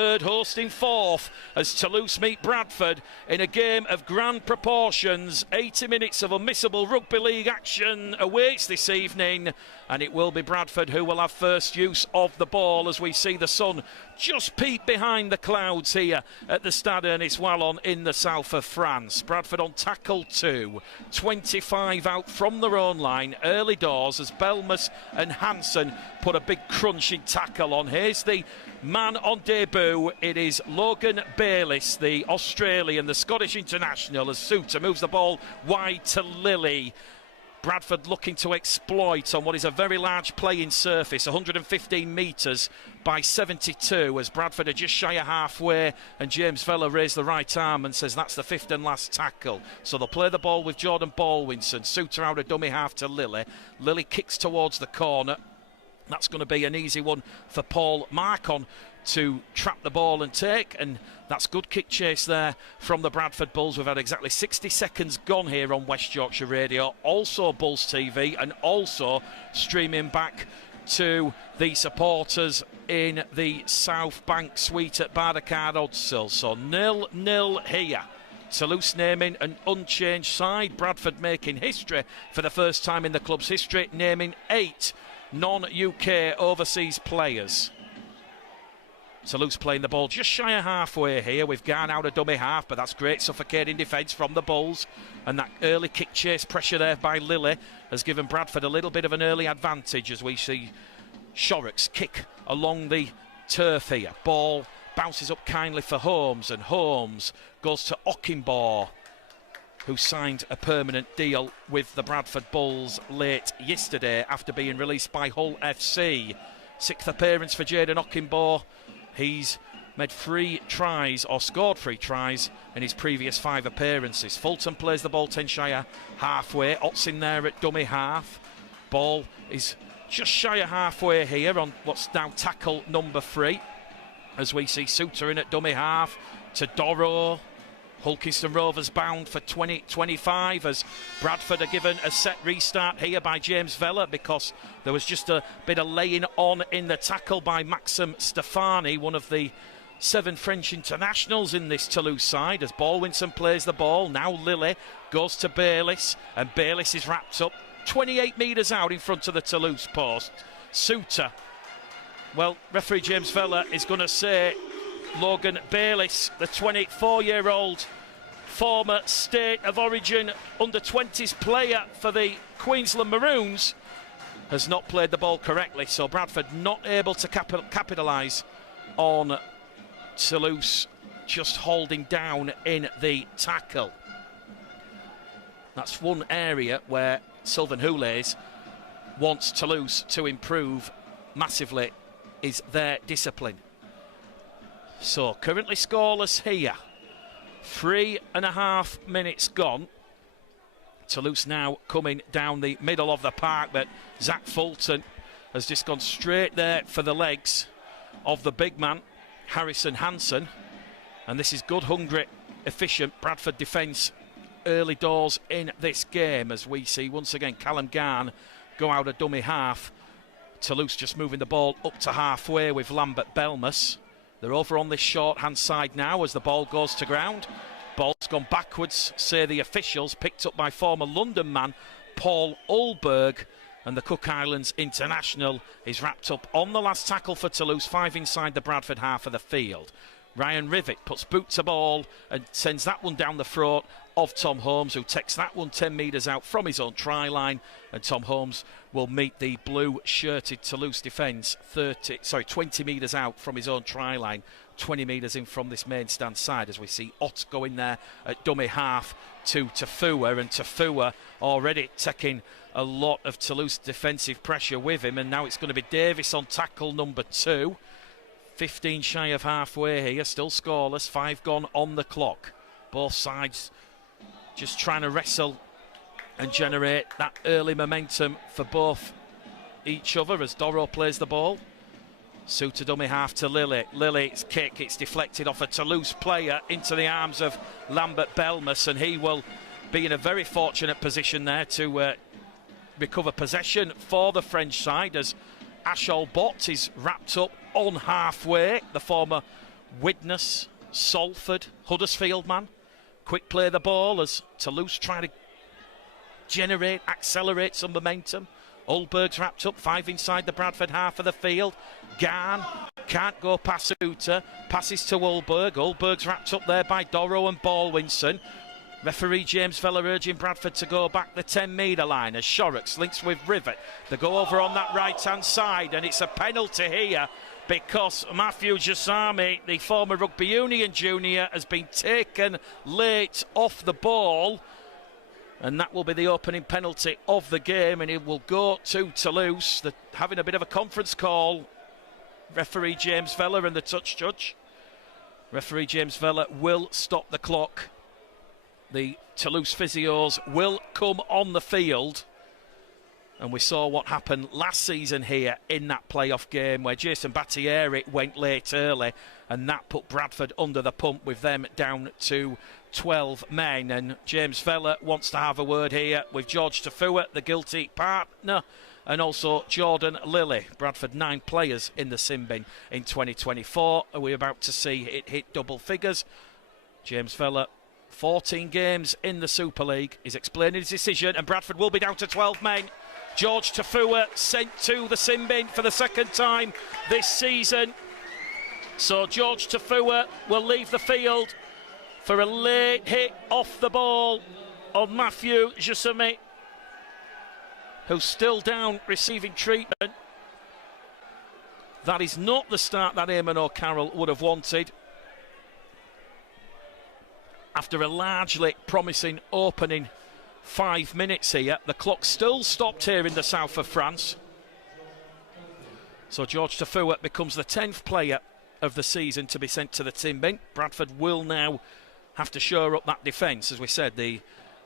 third, hosting fourth, as Toulouse meet Bradford in a game of grand proportions. 80 minutes of unmissable rugby league action awaits this evening, and it will be Bradford who will have first use of the ball as we see the sun just peep behind the clouds here at the Stade Ernest Wallon in the south of France. Bradford on tackle 2, 25 out from their own line early doors as Belmas and Hansen put a big crunching tackle on. Here's the man on debut. It is Logan Bayliss, the Australian, the Scottish international, as Suter moves the ball wide to Lilly. Bradford looking to exploit on what is a very large playing surface, 115 metres by 72, as Bradford are just shy of halfway, and James Vella raised the right arm and says that's the fifth and last tackle. So they'll play the ball with Jordan Baldwinson. Suter out a dummy half to Lilly. Lilly kicks towards the corner. That's going to be an easy one for Paul Marcon to trap the ball and take, and that's good kick chase there from the Bradford Bulls. We've had exactly 60 seconds gone here on West Yorkshire Radio, also Bulls TV, and also streaming back to the supporters in the South Bank suite at Bardercard Oddshill. So 0-0 here. Toulouse naming an unchanged side. Bradford making history for the first time in the club's history, naming 8 non-UK overseas players. Toulouse playing the ball just shy of halfway here. We've gone out a dummy half, but that's great suffocating defence from the Bulls, and that early kick chase pressure there by Lilly has given Bradford a little bit of an early advantage as we see Shorrocks kick along the turf here. Ball bounces up kindly for Holmes, and Holmes goes to Ockenbaugh, who signed a permanent deal with the Bradford Bulls late yesterday after being released by Hull FC. 6th appearance for Jayden Ockenbaugh. He's made 3 tries, or scored 3 tries, in his previous 5 appearances. Fulton plays the ball 10 shy of halfway. Ott's in there at dummy half. Ball is just shy of halfway here on what's now tackle number 3, as we see Suter in at dummy half to Doro. Hulkiston Rovers bound for 20-25 as Bradford are given a set restart here by James Vella because there was just a bit of laying on in the tackle by Maxime Stefani, one of the 7 French internationals in this Toulouse side, as Baldwinson plays the ball. Now Lilly goes to Bayliss, and Bayliss is wrapped up 28 metres out in front of the Toulouse post. Suter, well, referee James Vella is going to say Logan Bayliss, the 24-year-old former State of Origin under-20s player for the Queensland Maroons, has not played the ball correctly. So Bradford not able to capitalise on Toulouse just holding down in the tackle. That's one area where Sylvain Houllier wants Toulouse to improve massively, is their discipline. So currently scoreless here. 3.5 minutes gone. Toulouse now coming down the middle of the park, but Zach Fulton has just gone straight there for the legs of the big man, Harrison Hansen. And this is good, hungry, efficient Bradford defence early doors in this game, as we see once again Callum Garn go out a dummy half. Toulouse just moving the ball up to halfway with Lambert Belmas. They're over on this short-hand side now as the ball goes to ground. Ball's gone backwards, say the officials, picked up by former London man Paul Ulberg, and the Cook Islands international is wrapped up on the last tackle for Toulouse, 5 inside the Bradford half of the field. Ryan Rivett puts boot to ball and sends that one down the throat of Tom Holmes, who takes that one 10 metres out from his own try line, and Tom Holmes will meet the blue-shirted Toulouse defence 20 metres out from his own try line, 20 metres in from this main stand side, as we see Ott go in there at dummy half to Tafua, and Tafua already taking a lot of Toulouse defensive pressure with him, and now it's going to be Davis on tackle number 2. 15 shy of halfway here, still scoreless, 5 gone on the clock. Both sides just trying to wrestle and generate that early momentum for both each other as Doro plays the ball. Suter dummy half to Lilly. Lilly's kick, it's deflected off a Toulouse player into the arms of Lambert Belmas, and he will be in a very fortunate position there to recover possession for the French side as Ashol Bott is wrapped up on halfway, the former Widnes, Salford, Huddersfield man. Quick play the ball as Toulouse try to generate, accelerate some momentum. Olberg's wrapped up, 5 inside the Bradford half of the field. Garn can't go past Uta, passes to Olberg. Olberg's wrapped up there by Dorrow and Baldwinson. Referee James Vella urging Bradford to go back the 10-metre line as Shorrocks links with Rivet. They go over on that right-hand side, and it's a penalty here because Matthew Jasami, the former Rugby Union junior, has been taken late off the ball. And that will be the opening penalty of the game, and it will go to Toulouse. They're having a bit of a conference call, referee James Vella and the touch judge. Referee James Vella will stop the clock. The Toulouse physios will come on the field. And we saw what happened last season here in that playoff game where Jason Battieri went late early, and that put Bradford under the pump with them down to 12 men. And James Vella wants to have a word here with George Tafua, the guilty partner, and also Jordan Lilly. Bradford 9 players in the sin bin in 2024. Are we about to see it hit double figures? James Vella, 14 games in the Super League, is explaining his decision, and Bradford will be down to 12 men. George Tafua sent to the sin bin for the second time this season. So George Tafua will leave the field for a late hit off the ball on Matthew Jasami, who's still down receiving treatment. That is not the start that Eamon O'Carroll would have wanted after a largely promising opening 5 minutes here. The clock still stopped here in the south of France. So George Tafua becomes the 10th player of the season to be sent to the tin bin. Bradford will now have to shore up that defence. As we said, the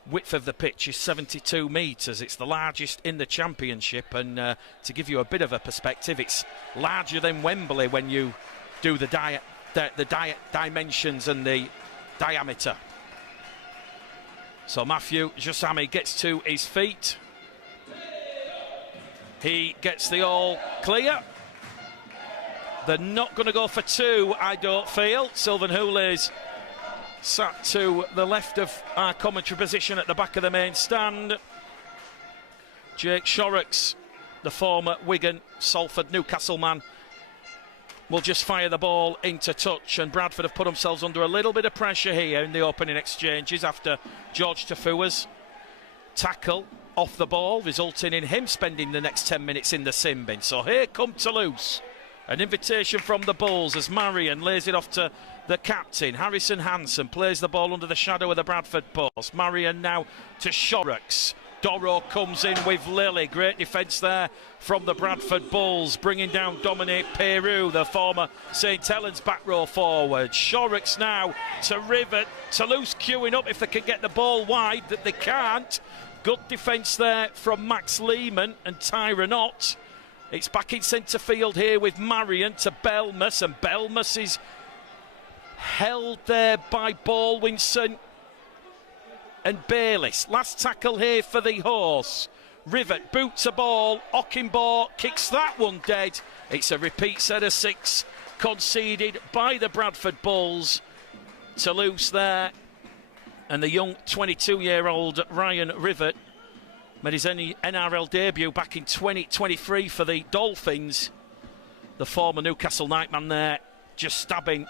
width of the pitch is 72 metres. It's the largest in the championship, and to give you a bit of a perspective, it's larger than Wembley when you do the dimensions and the diameter. So Matthew Jasami gets to his feet. He gets the all clear. They're not going to go for 2, I don't feel. Sylvan Hooley's sat to the left of our commentary position at the back of the main stand. Jake Shorrocks, the former Wigan, Salford, Newcastle man, will just fire the ball into touch, and Bradford have put themselves under a little bit of pressure here in the opening exchanges after George Tafua's tackle off the ball, resulting in him spending the next 10 minutes in the sin bin. So here come Toulouse. An invitation from the Bulls as Marion lays it off to the captain. Harrison Hansen plays the ball under the shadow of the Bradford post. Marion now to Shorrocks. Dorrow comes in with Lilly. Great defence there from the Bradford Bulls, bringing down Dominique Peru, the former St Helens back row forward. Shorrocks now to Rivet. Toulouse queuing up if they can get the ball wide, that they can't. Good defence there from Max Lehman and Tyron Ott. It's back in centre field here with Marion to Belmas, and Belmas is held there by Baldwinson and Bayliss. Last tackle here for the horse. Rivet boots a ball. Ockenbaugh kicks that one dead. It's a repeat set of 6 conceded by the Bradford Bulls. Toulouse there. And the young 22-year-old Ryan Rivet made his NRL debut back in 2023 for the Dolphins. The former Newcastle Nightman there, just stabbing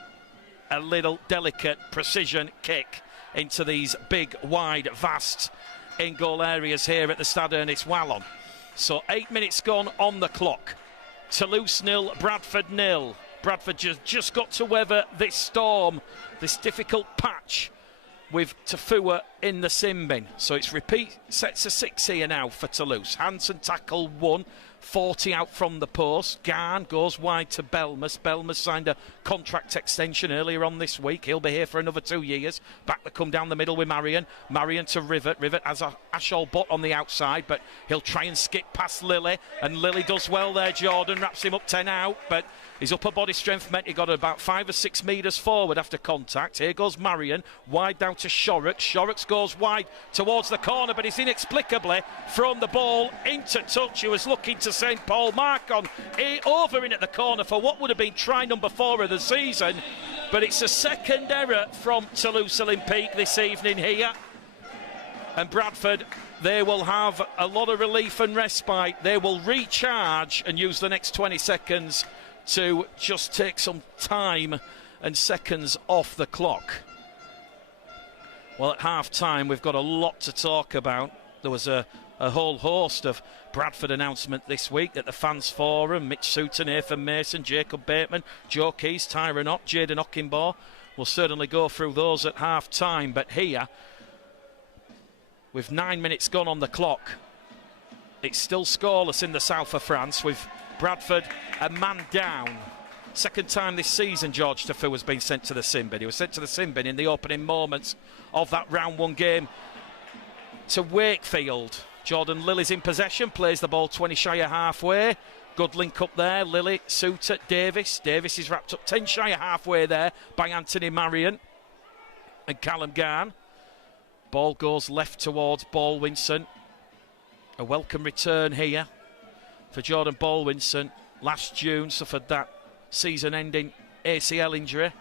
a little delicate precision kick into these big, wide, vast in-goal areas here at the Stade Ernest Wallon. So 8 minutes gone on the clock. Toulouse 0, Bradford 0. Bradford just got to weather this storm, this difficult patch with Tafua in the sin bin. So it's repeat sets of 6 here now for Toulouse. Hansen tackle 1, 40 out from the post. Garn goes wide to Belmas. Belmas signed a contract extension earlier on this week. He'll be here for another 2 years. Back to come down the middle with Marion. Marion to Rivet. Rivet has a Ashall Bott on the outside, but he'll try and skip past Lilly, and Lilly does well there. Jordan wraps him up 10 out, but his upper body strength meant he got about 5 or 6 metres forward after contact. Here goes Marion, wide down to Shorrocks. Shorrocks goes wide towards the corner, but he's inexplicably thrown the ball into touch. He was looking to send Paul Mark on over in at the corner for what would have been try number 4 of the season. But it's a second error from Toulouse Olympique this evening here. And Bradford, they will have a lot of relief and respite. They will recharge and use the next 20 seconds to just take some time and seconds off the clock. Well, at half-time, we've got a lot to talk about. There was a whole host of Bradford announcement this week at the Fans Forum. Mitch Sutton, Nathan Mason, Jacob Bateman, Joe Keys, Tyron Ott, Jaden Ockenbaugh. We'll certainly go through those at half-time. But here, with 9 minutes gone on the clock, it's still scoreless in the south of France, with Bradford a man down. Second time this season George Tafu has been sent to the sin bin. He was sent to the sin bin in the opening moments of that round one game to Wakefield. Jordan Lilly's in possession, plays the ball 20 shy of halfway. Good link up there, Lilly, Suter, Davis. Davis is wrapped up 10 shy of halfway there by Anthony Marion and Callum Garn. Ball goes left towards Baldwinson. A welcome return here for Jordan Baldwinson. Last June suffered that season-ending ACL injury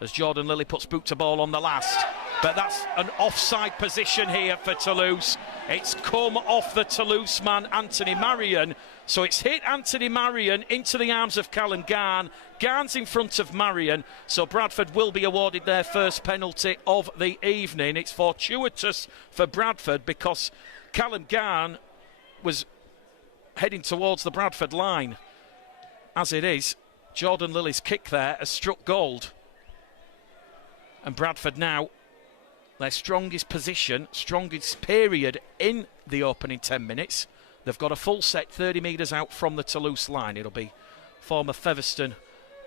as Jordan Lilly puts boot to ball on the last. But that's an offside position here for Toulouse. It's come off the Toulouse man, Anthony Marion. So it's hit Anthony Marion into the arms of Callum Garn. Garn's in front of Marion. So Bradford will be awarded their first penalty of the evening. It's fortuitous for Bradford because Callum Garn was heading towards the Bradford line. As it is, Jordan Lilly's kick there has struck gold. And Bradford now, their strongest position, strongest period in the opening 10 minutes. They've got a full set 30 metres out from the Toulouse line. It'll be former Featherstone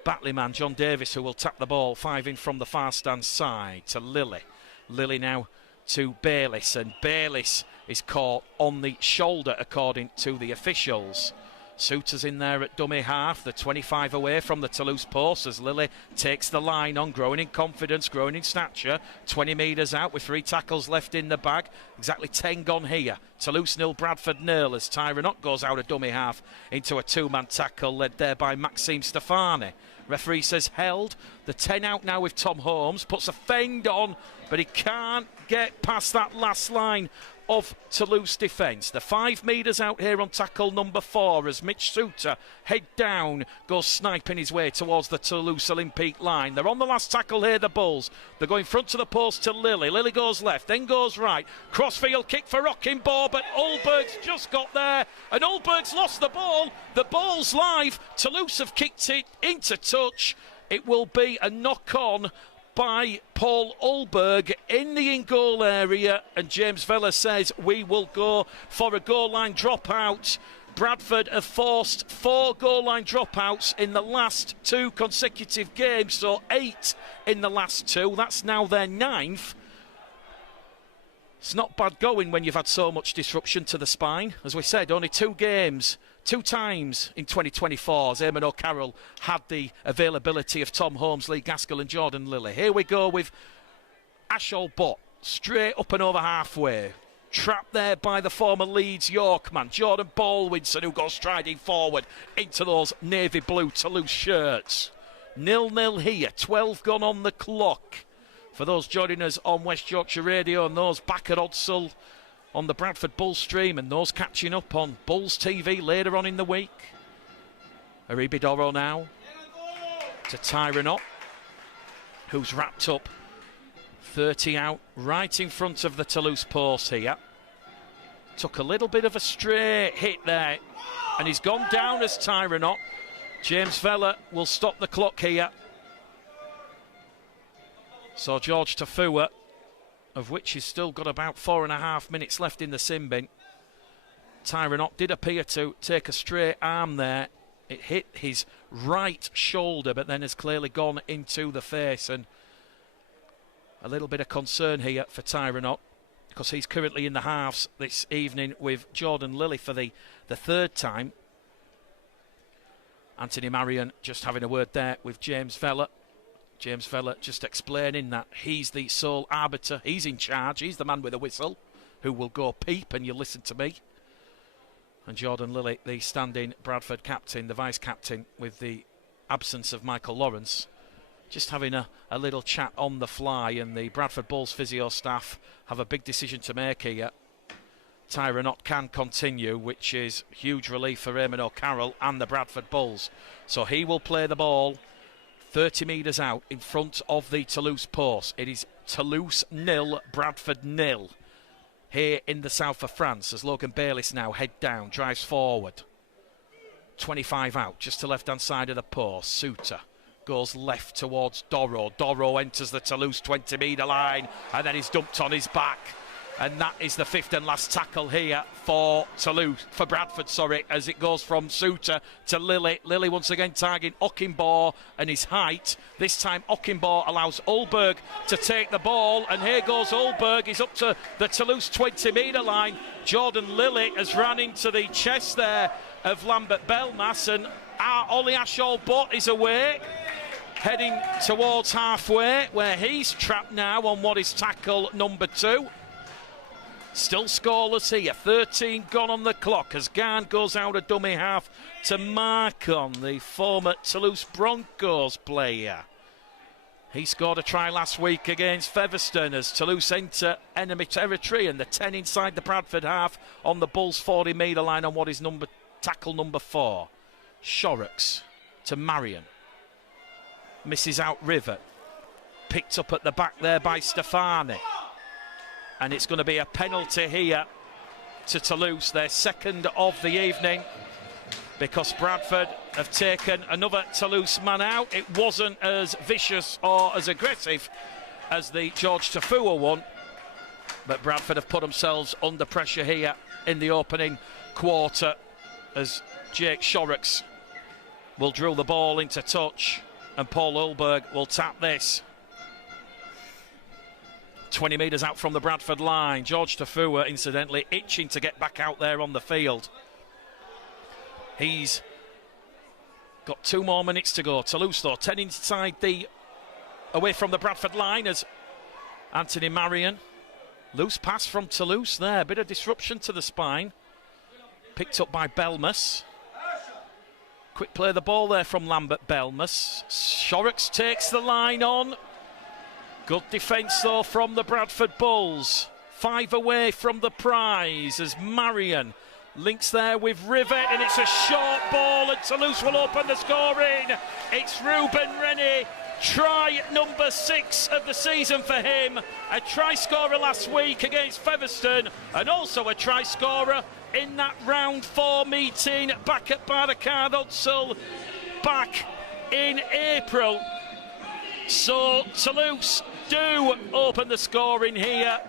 Batley-man John Davis who will tap the ball, 5 in from the far stand side to Lilly. Lilly now to Bayliss, and Bayliss is caught on the shoulder according to the officials. Suter's in there at dummy half, the 25 away from the Toulouse post as Lilly takes the line on, growing in confidence, growing in stature. 20 metres out with 3 tackles left in the bag. Exactly 10 gone here. Toulouse 0, Bradford 0 as Tyron Ott goes out of dummy half into a 2-man tackle led there by Maxime Stefani. Referee says held. The 10 out now with Tom Holmes, puts a fend on, but he can't get past that last line of Toulouse defence. The 5 metres out here on tackle number 4 as Mitch Suter, head down, goes sniping his way towards the Toulouse Olympique line. They're on the last tackle here, the Bulls. They're going front to the post to Lilly. Lilly goes left, then goes right. Crossfield kick for Ockenbaugh, but Ulberg's just got there, and Ulberg's lost the ball. The ball's live. Toulouse have kicked it into touch. It will be a knock-on by Paul Ulberg in the in-goal area, and James Vella says we will go for a goal line dropout. Bradford have forced 4 goal line dropouts in the last 2 consecutive games, so 8 in the last 2. That's now their 9th. It's not bad going when you've had so much disruption to the spine. As we said, only 2 games. 2 times in 2024 as Eamon O'Carroll had the availability of Tom Holmes, Lee Gaskell and Jordan Lilly. Here we go with Ashol Bott, straight up and over halfway. Trapped there by the former Leeds York man, Jordan Baldwinson, who goes striding forward into those navy blue Toulouse shirts. 0-0 here, 12 gone on the clock. For those joining us on West Yorkshire Radio and those back at Odsall on the Bradford Bulls stream and those catching up on Bulls TV later on in the week. Aribidoro now to Tyron Ott, who's wrapped up 30 out right in front of the Toulouse post here. Took a little bit of a stray hit there and he's gone down as Tyron Ott. James Vella will stop the clock here. So George Tafua, of which he's still got about 4.5 minutes left in the sin bin. Tyron Ott did appear to take a straight arm there. It hit his right shoulder, but then has clearly gone into the face. And a little bit of concern here for Tyron Ott, because he's currently in the halves this evening with Jordan Lilly for the 3rd time. Anthony Marion just having a word there with James Vella. James Vella just explaining that he's the sole arbiter, he's in charge, he's the man with a whistle who will go peep and you listen to me. And Jordan Lilly, the standing Bradford captain, the vice captain, with the absence of Michael Lawrence, just having a little chat on the fly, and the Bradford Bulls physio staff have a big decision to make here. Tyrone Ott can continue, which is huge relief for Eamon O'Carroll and the Bradford Bulls. So he will play the ball 30 metres out in front of the Toulouse post. It is Toulouse 0, Bradford 0 here in the south of France, as Logan Bayliss now head down, drives forward. 25 out, just to left-hand side of the post. Suter goes left towards Doro. Doro enters the Toulouse 20-metre line, and then he's dumped on his back. And that is the fifth and last tackle here for Bradford, as it goes from Suter to Lilly. Lilly once again targeting Ockenbaugh and his height. This time Ockenbaugh allows Ulberg to take the ball, and here goes Ulberg. He's up to the Toulouse 20-metre line. Jordan Lilly has run into the chest there of Lambert Belmas, and Ollie Ashall-Bott is away, heading towards halfway, where he's trapped now on what is tackle number 2. Still scoreless here, 13 gone on the clock as Garn goes out a dummy half to Marcon, the former Toulouse Broncos player. He scored a try last week against Featherstone as Toulouse enter enemy territory, and the 10 inside the Bradford half on the Bulls 40-metre line on what is tackle number 4. Shorrocks to Marion. Misses out Rivet. Picked up at the back there by Stefani. And it's going to be a penalty here to Toulouse, their second of the evening, because Bradford have taken another Toulouse man out. It wasn't as vicious or as aggressive as the George Tafua one, but Bradford have put themselves under pressure here in the opening quarter, as Jake Shorrocks will drill the ball into touch and Paul Ulberg will tap this. 20 metres out from the Bradford line. George Tafua, incidentally, itching to get back out there on the field. He's got 2 more minutes to go. Toulouse, though, 10 inside away from the Bradford line as Anthony Marion. Loose pass from Toulouse there. Bit of disruption to the spine. Picked up by Belmas. Quick play of the ball there from Lambert Belmas. Shorrocks takes the line on. Good defence, though, from the Bradford Bulls. 5 away from the prize as Marion links there with Rivet, and it's a short ball, and Toulouse will open the scoring. It's Ruben Rennie, try number 6 of the season for him. A try scorer last week against Featherstone, and also a try scorer in that round 4 meeting back at Baracard Hudsel back in April. So Toulouse do open the scoring here,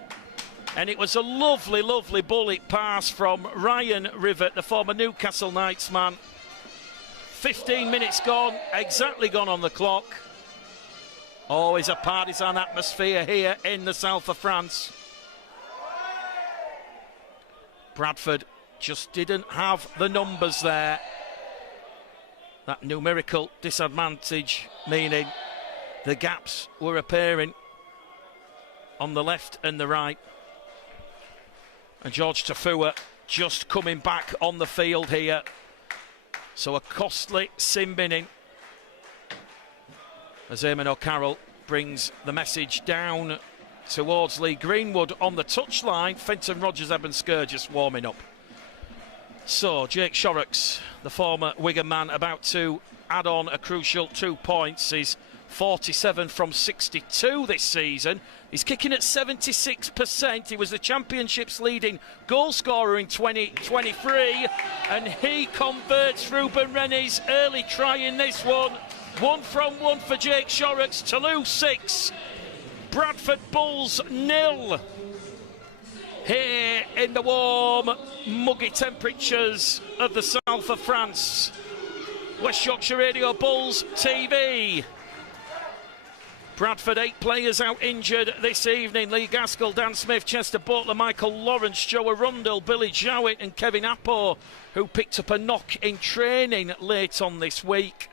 and it was a lovely, lovely bullet pass from Ryan Rivet, the former Newcastle Knights man. 15 minutes gone, exactly gone on the clock. Always a partisan atmosphere here in the south of France. Bradford just didn't have the numbers there. That numerical disadvantage, meaning the gaps were appearing on the left and the right. And George Tafua just coming back on the field here. So a costly sin binning as Eamon O'Carroll brings the message down towards Lee Greenwood on the touchline. Fenton Rogers, Eben Scourgeous warming up. So Jake Shorrocks, the former Wigan man, about to add on a crucial 2 points. He's 47 from 62 this season. He's kicking at 76%. He was the championship's leading goal scorer in 2023, and he converts Ruben Rennie's early try in this one. 1 from 1 for Jake Shorrocks. Toulouse 6, Bradford Bulls 0. Here in the warm, muggy temperatures of the south of France. West Yorkshire Radio Bulls TV. Bradford 8 players out injured this evening. Lee Gaskell, Dan Smith, Chester Butler, Michael Lawrence, Joe Arundel, Billy Jowett and Kevin Appo, who picked up a knock in training late on this week.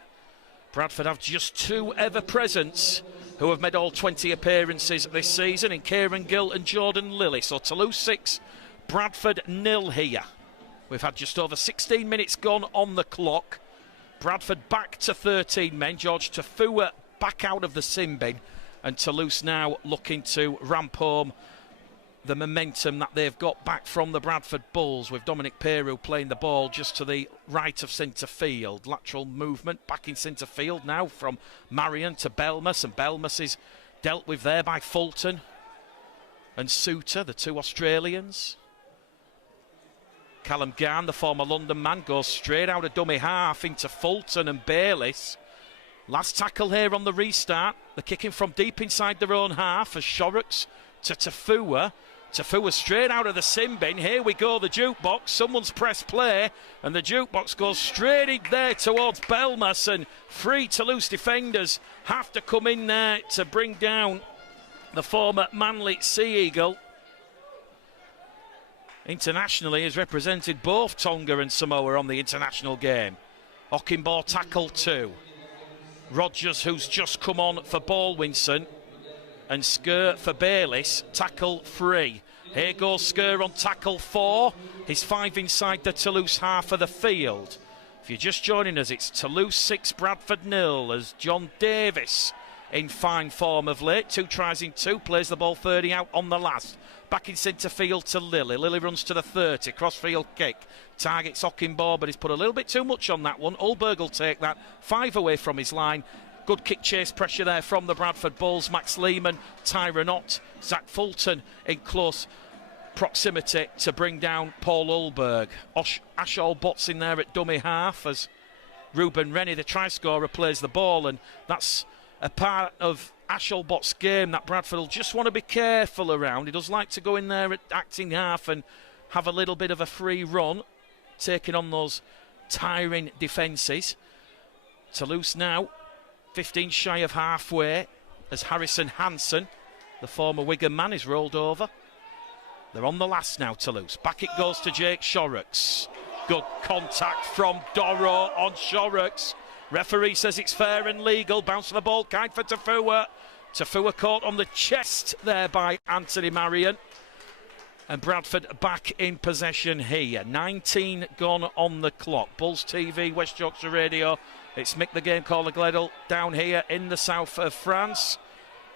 Bradford have just 2 ever-presents who have made all 20 appearances this season in Kieran Gill and Jordan Lilly. So Toulouse 6, Bradford 0 here. We've had just over 16 minutes gone on the clock. Bradford back to 13 men. George Tafua back out of the sin bin, and Toulouse now looking to ramp home the momentum that they've got back from the Bradford Bulls, with Dominic Peru playing the ball just to the right of centre field. Lateral movement back in centre field now from Marion to Belmas, and Belmas is dealt with there by Fulton and Suter, the two Australians. Callum Garn, the former London man, goes straight out of dummy half into Fulton and Bayliss. Last tackle here on the restart. They're kicking from deep inside their own half as Shorrocks to Tafua. Tafua straight out of the sin bin. Here we go, the jukebox. Someone's pressed play, and the jukebox goes straight in there towards Belmas, and 3 Toulouse defenders have to come in there to bring down the former Manly Sea Eagle. Internationally has represented both Tonga and Samoa on the international game. Ockenbaugh tackle 2. Rogers, who's just come on for Baldwinson, and Skur for Bayliss, tackle 3. Here goes Skur on tackle 4. He's 5 inside the Toulouse half of the field. If you're just joining us, it's Toulouse 6, Bradford 0, as John Davis in fine form of late. 2 tries in 2, plays the ball 30 out on the last. Back in centre field to Lilly. Lilly runs to the 30, cross-field kick. Targets Ockenbaugh, but he's put a little bit too much on that one. Ulberg will take that. 5 away from his line. Good kick chase pressure there from the Bradford Bulls. Max Lehman, Tyron Ott, Zach Fulton in close proximity to bring down Paul Ulberg. Ashall Botts in there at dummy half as Ruben Rennie, the try scorer, plays the ball, and that's a part of Ashall Botts' game that Bradford will just want to be careful around. He does like to go in there at acting half and have a little bit of a free run, taking on those tiring defences. Toulouse now 15 shy of halfway as Harrison Hansen, the former Wigan man, is rolled over. They're on the last now, Toulouse. Back it goes to Jake Shorrocks. Good contact from Doro on Shorrocks. Referee says it's fair and legal. Bounce of the ball, kind for Tafua. Tafua caught on the chest there by Anthony Marion. And Bradford back in possession here. 19 gone on the clock. Bulls TV, West Yorkshire Radio. It's Mick the Game Caller Gledel down here in the south of France.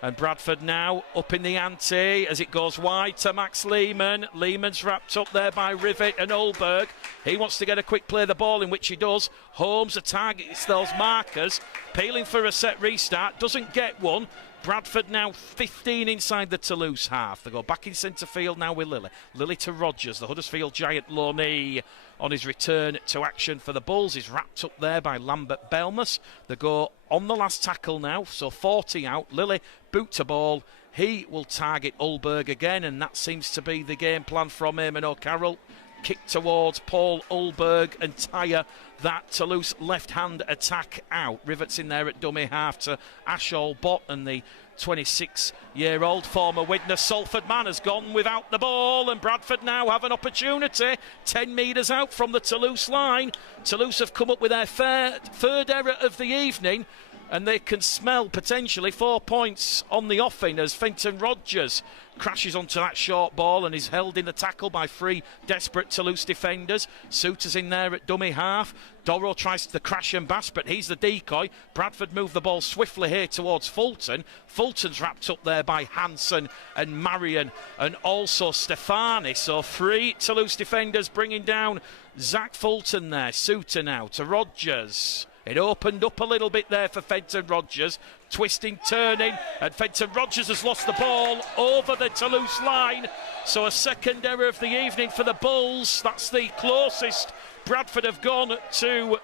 And Bradford now up in the ante as it goes wide to Max Lehman. Lehman's wrapped up there by Rivet and Ulberg. He wants to get a quick play of the ball, in which he does. Holmes targets those markers. Peeling for a set restart. Doesn't get one. Bradford now 15 inside the Toulouse half. They go back in centre field now with Lilly. Lilly to Rogers, the Huddersfield giant Loney on his return to action for the Bulls. He's wrapped up there by Lambert Belmas. They go on the last tackle now, so 40 out. Lilly boot to ball. He will target Ulberg again, and that seems to be the game plan from Eamon O'Carroll. Kick towards Paul Ulberg and tire that Toulouse left-hand attack out. Rivets in there at dummy half to Ashall Bott, and the 26-year-old former Widnes Salford man has gone without the ball, and Bradford now have an opportunity 10 metres out from the Toulouse line. Toulouse have come up with their third error of the evening, and they can smell potentially 4 points on the offing as Fenton Rogers crashes onto that short ball and is held in the tackle by 3 desperate Toulouse defenders. Suter's in there at dummy half. Doro tries to crash and bash, but he's the decoy. Bradford move the ball swiftly here towards Fulton. Fulton's wrapped up there by Hansen and Marion and also Stefani. So 3 Toulouse defenders bringing down Zach Fulton there. Suter now to Rogers. It opened up a little bit there for Fenton Rogers. Twisting, turning, and Fenton Rogers has lost the ball over the Toulouse line. So a second error of the evening for the Bulls. That's the closest Bradford have gone to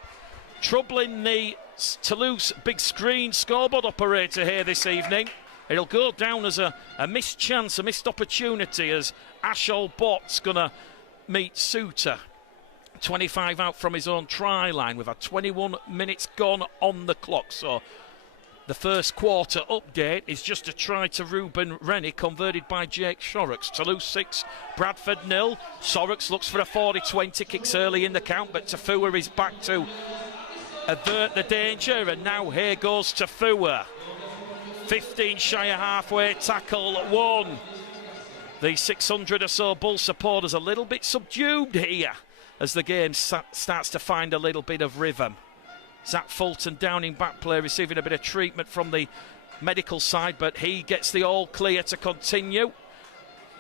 troubling the Toulouse big screen scoreboard operator here this evening. It'll go down as a missed chance, a missed opportunity, as Ashall Bott's going to meet Suter. 25 out from his own try line. We've had 21 minutes gone on the clock. So the first quarter update is just a try to Ruben Rennie, converted by Jake Shorrocks. Toulouse 6, Bradford 0. Shorrocks looks for a 40-20, kicks early in the count, but Tafua is back to avert the danger, and now here goes Tafua. 15 shy of halfway, tackle 1. The 600 or so Bull supporters a little bit subdued here as the game starts to find a little bit of rhythm. Zach Fulton down in back play, receiving a bit of treatment from the medical side, but he gets the all clear to continue.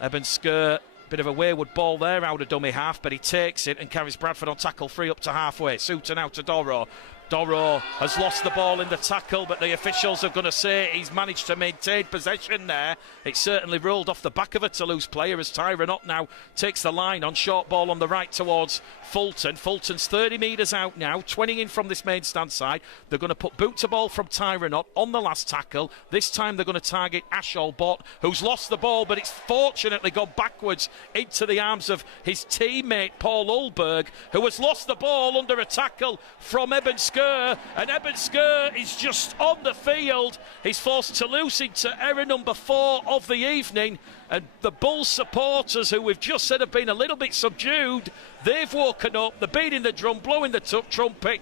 Eben Sker, bit of a wayward ball there out of dummy half, but he takes it and carries Bradford on tackle free up to halfway. Souter now to Doro. Doro has lost the ball in the tackle, but the officials are going to say he's managed to maintain possession there. It certainly rolled off the back of a Toulouse player as Tyron Ott now takes the line on. Short ball on the right towards Fulton. Fulton's 30 metres out now, 20 in from this main stand side. They're going to put boot to ball from Tyron Ott on the last tackle. This time they're going to target Ashol Bott, who's lost the ball, but it's fortunately gone backwards into the arms of his teammate Paul Ulberg, who has lost the ball under a tackle from Eben Sker. And Eben Sker is just on the field. He's forced Toulouse into error number 4 of the evening, and the Bulls supporters, who we've just said have been a little bit subdued, they've woken up. They're beating the drum, blowing the trumpet.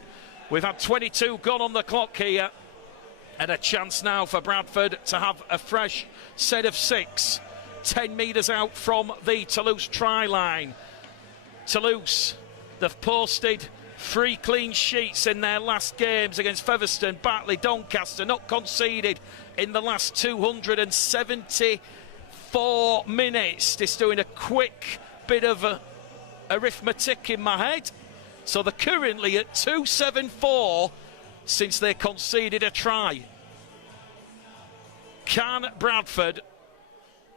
We've had 22 gone on the clock here, and a chance now for Bradford to have a fresh set of 6, 10 metres out from the Toulouse try line. Toulouse, they've posted 3 clean sheets in their last games against Featherstone, Batley, Doncaster, not conceded in the last 274 minutes. Just doing a quick bit of arithmetic in my head. So they're currently at 274 since they conceded a try. Can Bradford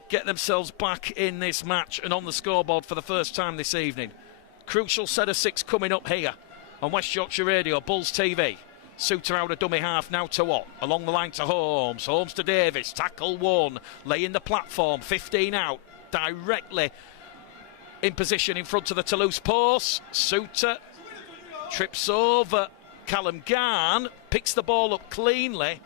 get themselves back in this match and on the scoreboard for the first time this evening? Crucial set of 6 coming up here on West Yorkshire Radio, Bulls TV. Souter out of dummy half, now to Watt. Along the line to Holmes. Holmes to Davis. Tackle 1. Laying the platform. 15 out. Directly in position in front of the Toulouse post. Souter trips over Callum Garn. Picks the ball up cleanly.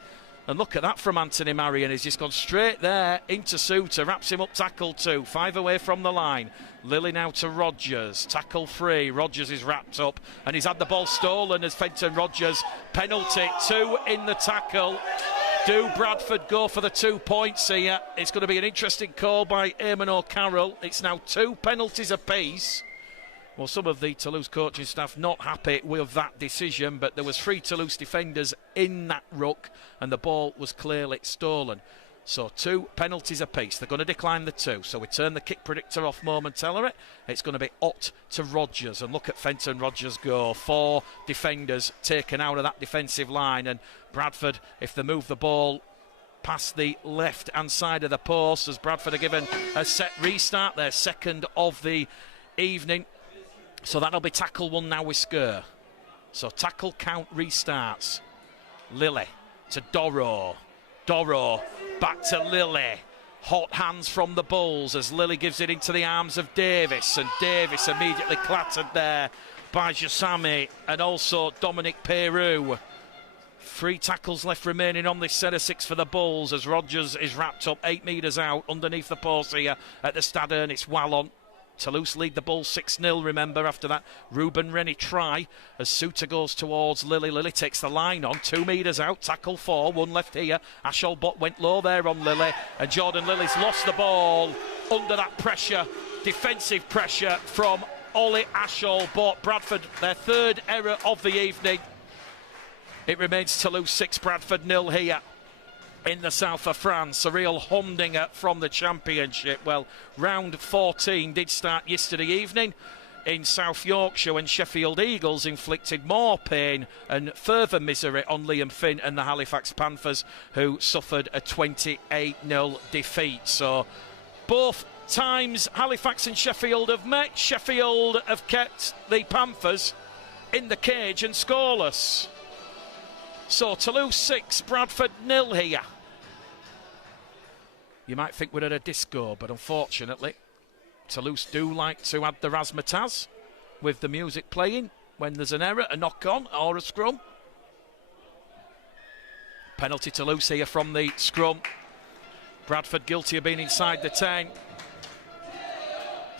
And look at that from Anthony Marion. He's just gone straight there into Souter. Wraps him up, tackle 2. 5 away from the line. Lilly now to Rogers. Tackle 3. Rogers is wrapped up. And he's had the ball stolen as Fenton Rogers. Penalty. 2 in the tackle. Do Bradford go for the 2 points here? It's going to be an interesting call by Eamon O'Carroll. It's now 2 penalties apiece. Well, some of the Toulouse coaching staff not happy with that decision, but there was 3 Toulouse defenders in that ruck and the ball was clearly stolen. So 2 penalties apiece. They're going to decline the 2. So we turn the kick predictor off momentarily. It's going to be Ott to Rogers. And look at Fenton Rogers go. 4 defenders taken out of that defensive line. And Bradford, if they move the ball past the left-hand side of the post, as Bradford are given a set restart, their second of the evening. So that'll be tackle 1 now with Sker. So tackle count restarts. Lilly to Doro. Doro back to Lilly. Hot hands from the Bulls as Lilly gives it into the arms of Davis. And Davis immediately clattered there by Jasami and also Dominic Peru. 3 tackles left remaining on this set of 6 for the Bulls as Rogers is wrapped up 8 metres out underneath the post here at the Stade Ernest Wallon. Toulouse lead the Bulls 6-0, remember, after that Ruben Rennie try as Souter goes towards Lilly. Lilly takes the line on, 2 metres out, tackle 4, 1 left here. Ashol Bott went low there on Lilly, and Jordan Lilly's lost the ball under that pressure, defensive pressure from Ollie Ashol Bott. Bradford, their 3rd error of the evening. It remains Toulouse 6, Bradford 0 here in the south of France. A real humdinger from the championship. Well, round 14 did start yesterday evening in South Yorkshire when Sheffield Eagles inflicted more pain and further misery on Liam Finn and the Halifax Panthers, who suffered a 28-0 defeat. So both times Halifax and Sheffield have met, Sheffield have kept the Panthers in the cage and scoreless. So Toulouse 6, Bradford 0 here. You might think we're at a disco, but unfortunately, Toulouse do like to add the razzmatazz with the music playing when there's an error, a knock-on or a scrum. Penalty Toulouse here from the scrum. Bradford guilty of being inside the 10.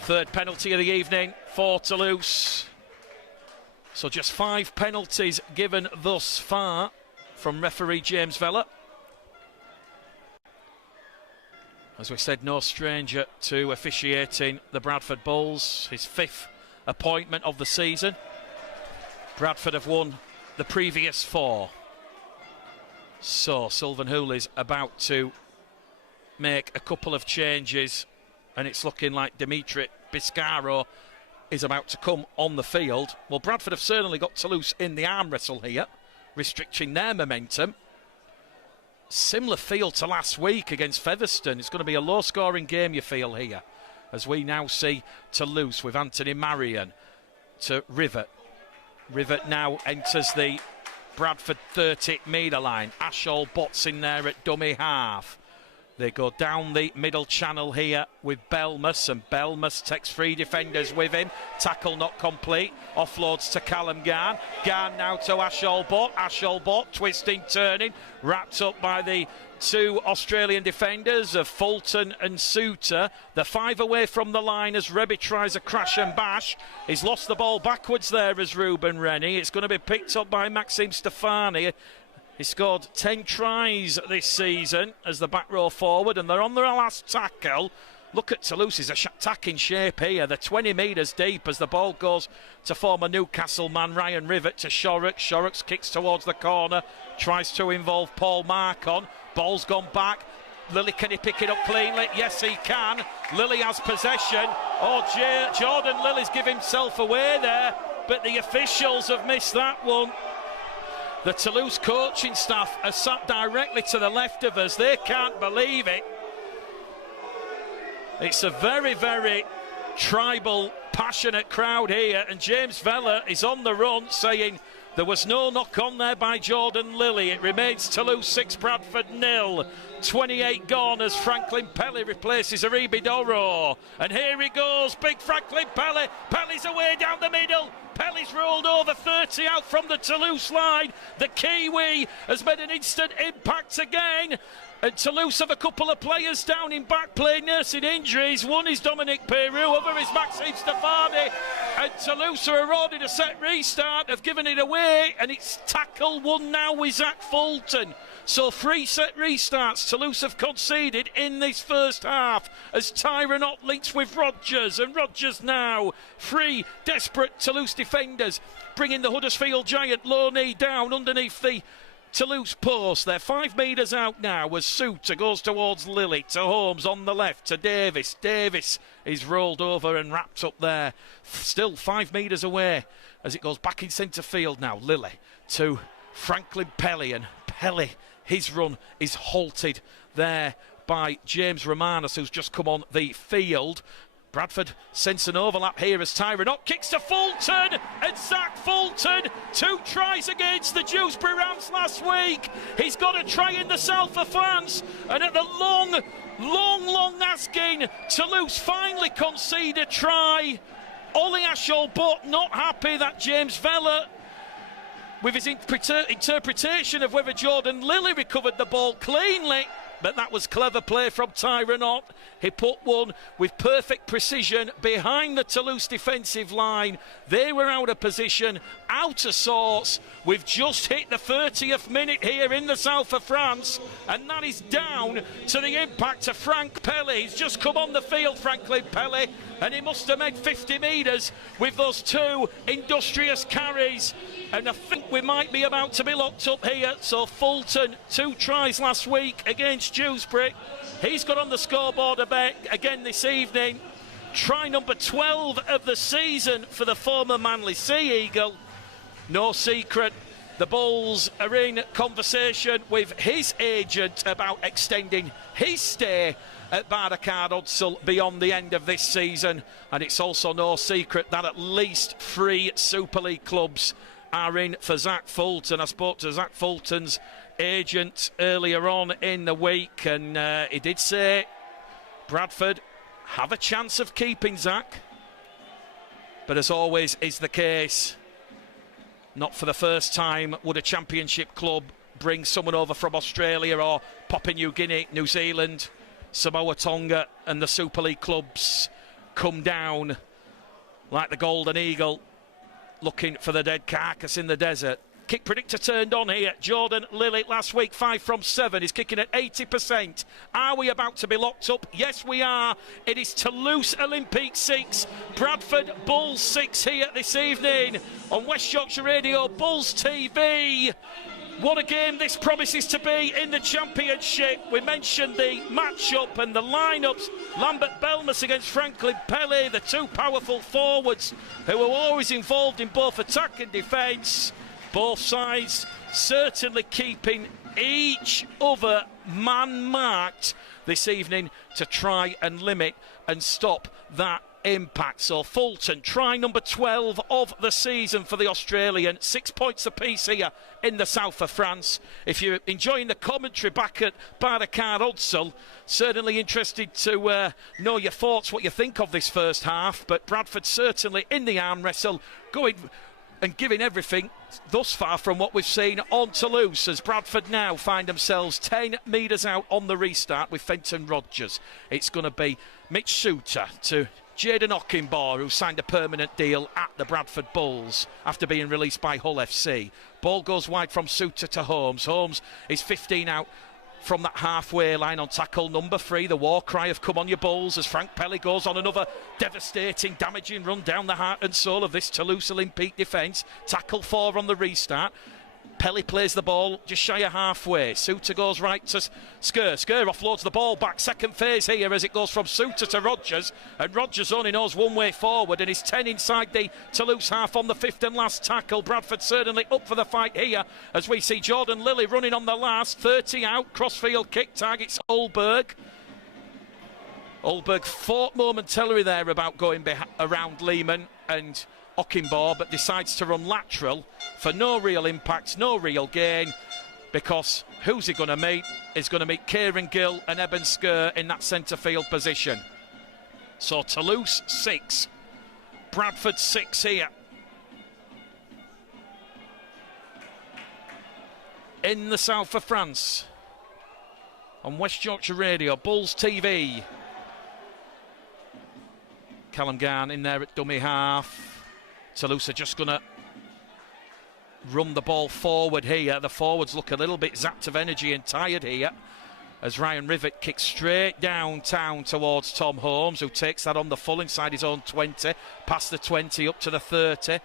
3rd penalty of the evening for Toulouse. So just 5 penalties given thus far from referee James Vella. As we said, no stranger to officiating the Bradford Bulls. His 5th appointment of the season. Bradford have won the previous 4. So Sylvan Hooley's about to make a couple of changes, and it's looking like Dimitri Biscaro is about to come on the field. Well, Bradford have certainly got Toulouse in the arm wrestle here, restricting their momentum. Similar feel to last week against Featherstone. It's going to be a low-scoring game, you feel, here, as we now see Toulouse with Anthony Marion to Rivet. Rivet now enters the Bradford 30-metre line. Ashall Botts in there at dummy half. They go down the middle channel here with Belmas, and Belmas takes 3 defenders with him. Tackle not complete. Offloads to Callum Garn. Garn now to Ashall Bott. Ashall Bott twisting, turning, wrapped up by the 2 Australian defenders of Fulton and Suter. The 5 away from the line as Rebbe tries a crash and bash. He's lost the ball backwards there as Ruben Rennie. It's going to be picked up by Maxime Stefani. He scored 10 tries this season as the back row forward, and they're on their last tackle. Look at Toulouse's attacking shape here. They're 20 metres deep as the ball goes to former Newcastle man Ryan Rivet to Shorrocks. Shorrocks kicks towards the corner, tries to involve Paul Marcon. Ball's gone back. Lilly, can he pick it up cleanly? Yes, he can. Lilly has possession. Oh, Jordan Lilly's give himself away there, but the officials have missed that one. The Toulouse coaching staff are sat directly to the left of us. They can't believe it. It's a very, very tribal, passionate crowd here, and James Vella is on the run saying there was no knock on there by Jordan Lilly. It remains Toulouse 6, Bradford 0. 28 gone as Franklin Pelly replaces Aribi Doro. And here he goes, big Franklin Pelly. Pelly's away down the middle. Pelly's rolled over 30 out from the Toulouse line. The Kiwi has made an instant impact again. And Toulouse have a couple of players down in back play nursing injuries. One is Dominic Peru, other is Maxime Stefani. And Toulouse are awarded a set restart, have given it away, and it's tackle 1 now with Zach Fulton. So 3 set restarts Toulouse have conceded in this first half as Tyron Ott links with Rodgers, and Rodgers now 3 desperate Toulouse defenders bringing the Huddersfield Giant low knee down underneath the Toulouse post. They're 5 metres out now as Suter goes towards Lilly, to Holmes on the left, to Davis. Davis is rolled over and wrapped up there. Still 5 metres away as it goes back in centre field now. Lilly to Franklin Pelly, and Pelly, his run is halted there by James Romanos, who's just come on the field. Bradford sense an overlap here as Tyron Ott kicks to Fulton, and Zach Fulton, 2 tries against the Dewsbury Rams last week. He's got a try in the south of France, and at the long asking, Toulouse finally concede a try. Ollie Ashall Bott not happy that James Vella, with his interpretation of whether Jordan Lilly recovered the ball cleanly, but that was clever play from Tyron Ott. He put one with perfect precision behind the Toulouse defensive line. They were out of position, out of sorts. We've just hit the 30th minute here in the south of France, and that is down to the impact of Frank Pelly. He's just come on the field, Franklin Pelly, and he must have made 50 metres with those 2 industrious carries. And I think we might be about to be locked up here. So Fulton, 2 tries last week against Dewsbury. He's got on the scoreboard again this evening. Try number 12 of the season for the former Manly Sea Eagle. No secret, the Bulls are in conversation with his agent about extending his stay at Barnacard Hudsall beyond the end of this season. And it's also no secret that at least 3 Super League clubs are in for Zach Fulton. I spoke to Zach Fulton's agent earlier on in the week, and he did say Bradford have a chance of keeping Zach, but as always is the case, not for the first time would a championship club bring someone over from Australia or Papua New Guinea, New Zealand, Samoa, Tonga, and the Super League clubs come down like the Golden Eagle looking for the dead carcass in the desert. kick predictor turned on here. Jordan Lilly last week, 5 from 7. He's kicking at 80%. Are we about to be locked up? Yes, we are. It is Toulouse Olympique 6, Bradford Bulls 6 here this evening on West Yorkshire Radio, Bulls TV. What a game this promises to be in the Championship. We mentioned the match-up and the lineups. Lambert Belmas against Franklin Pelly, the two powerful forwards who are always involved in both attack and defence. Both sides certainly keeping each other man-marked this evening to try and limit and stop that impact. So Fulton, try number 12 of the season for the Australian. 6 points apiece here in the south of France. If you're enjoying the commentary back at Barracar Odsel, certainly interested to know your thoughts, what you think of this first half. But Bradford certainly in the arm wrestle, going and giving everything thus far from what we've seen on Toulouse, as Bradford now find themselves 10 metres out on the restart with Fenton Rodgers. It's going to be Mitch Suter to Jaden Ockenbaugh, who signed a permanent deal at the Bradford Bulls after being released by Hull FC. Ball goes wide from Suter to Holmes. Holmes is 15 out from that halfway line on tackle number 3. The war cry of "come on you Bulls" as Frank Pelly goes on another devastating, damaging run down the heart and soul of this Toulouse Olympique defence. Tackle 4 on the restart. Pelly plays the ball just shy of halfway. Suter goes right to Skur. Skur offloads the ball back. Second phase here as it goes from Suter to Rodgers. And Rodgers only knows one way forward and is 10 inside the Toulouse half on the 5th and last tackle. Bradford certainly up for the fight here as we see Jordan Lilly running on the last. 30 out. Crossfield kick. Targets Olberg. Olberg fought momentarily there about going around Lehman and Ockenbaugh, but decides to run lateral for no real impact, no real gain, because who's he going to meet? He's going to meet Kieran Gill and Eben Skur in that centre field position. So Toulouse 6, Bradford 6 here. In the south of France, on West Yorkshire Radio, Bulls TV. Callum Garn in there at dummy half. Toulouse are just going to run the ball forward here. The forwards look a little bit zapped of energy and tired here as Ryan Rivett kicks straight downtown towards Tom Holmes, who takes that on the full inside his own 20, past the 20 up to the 30.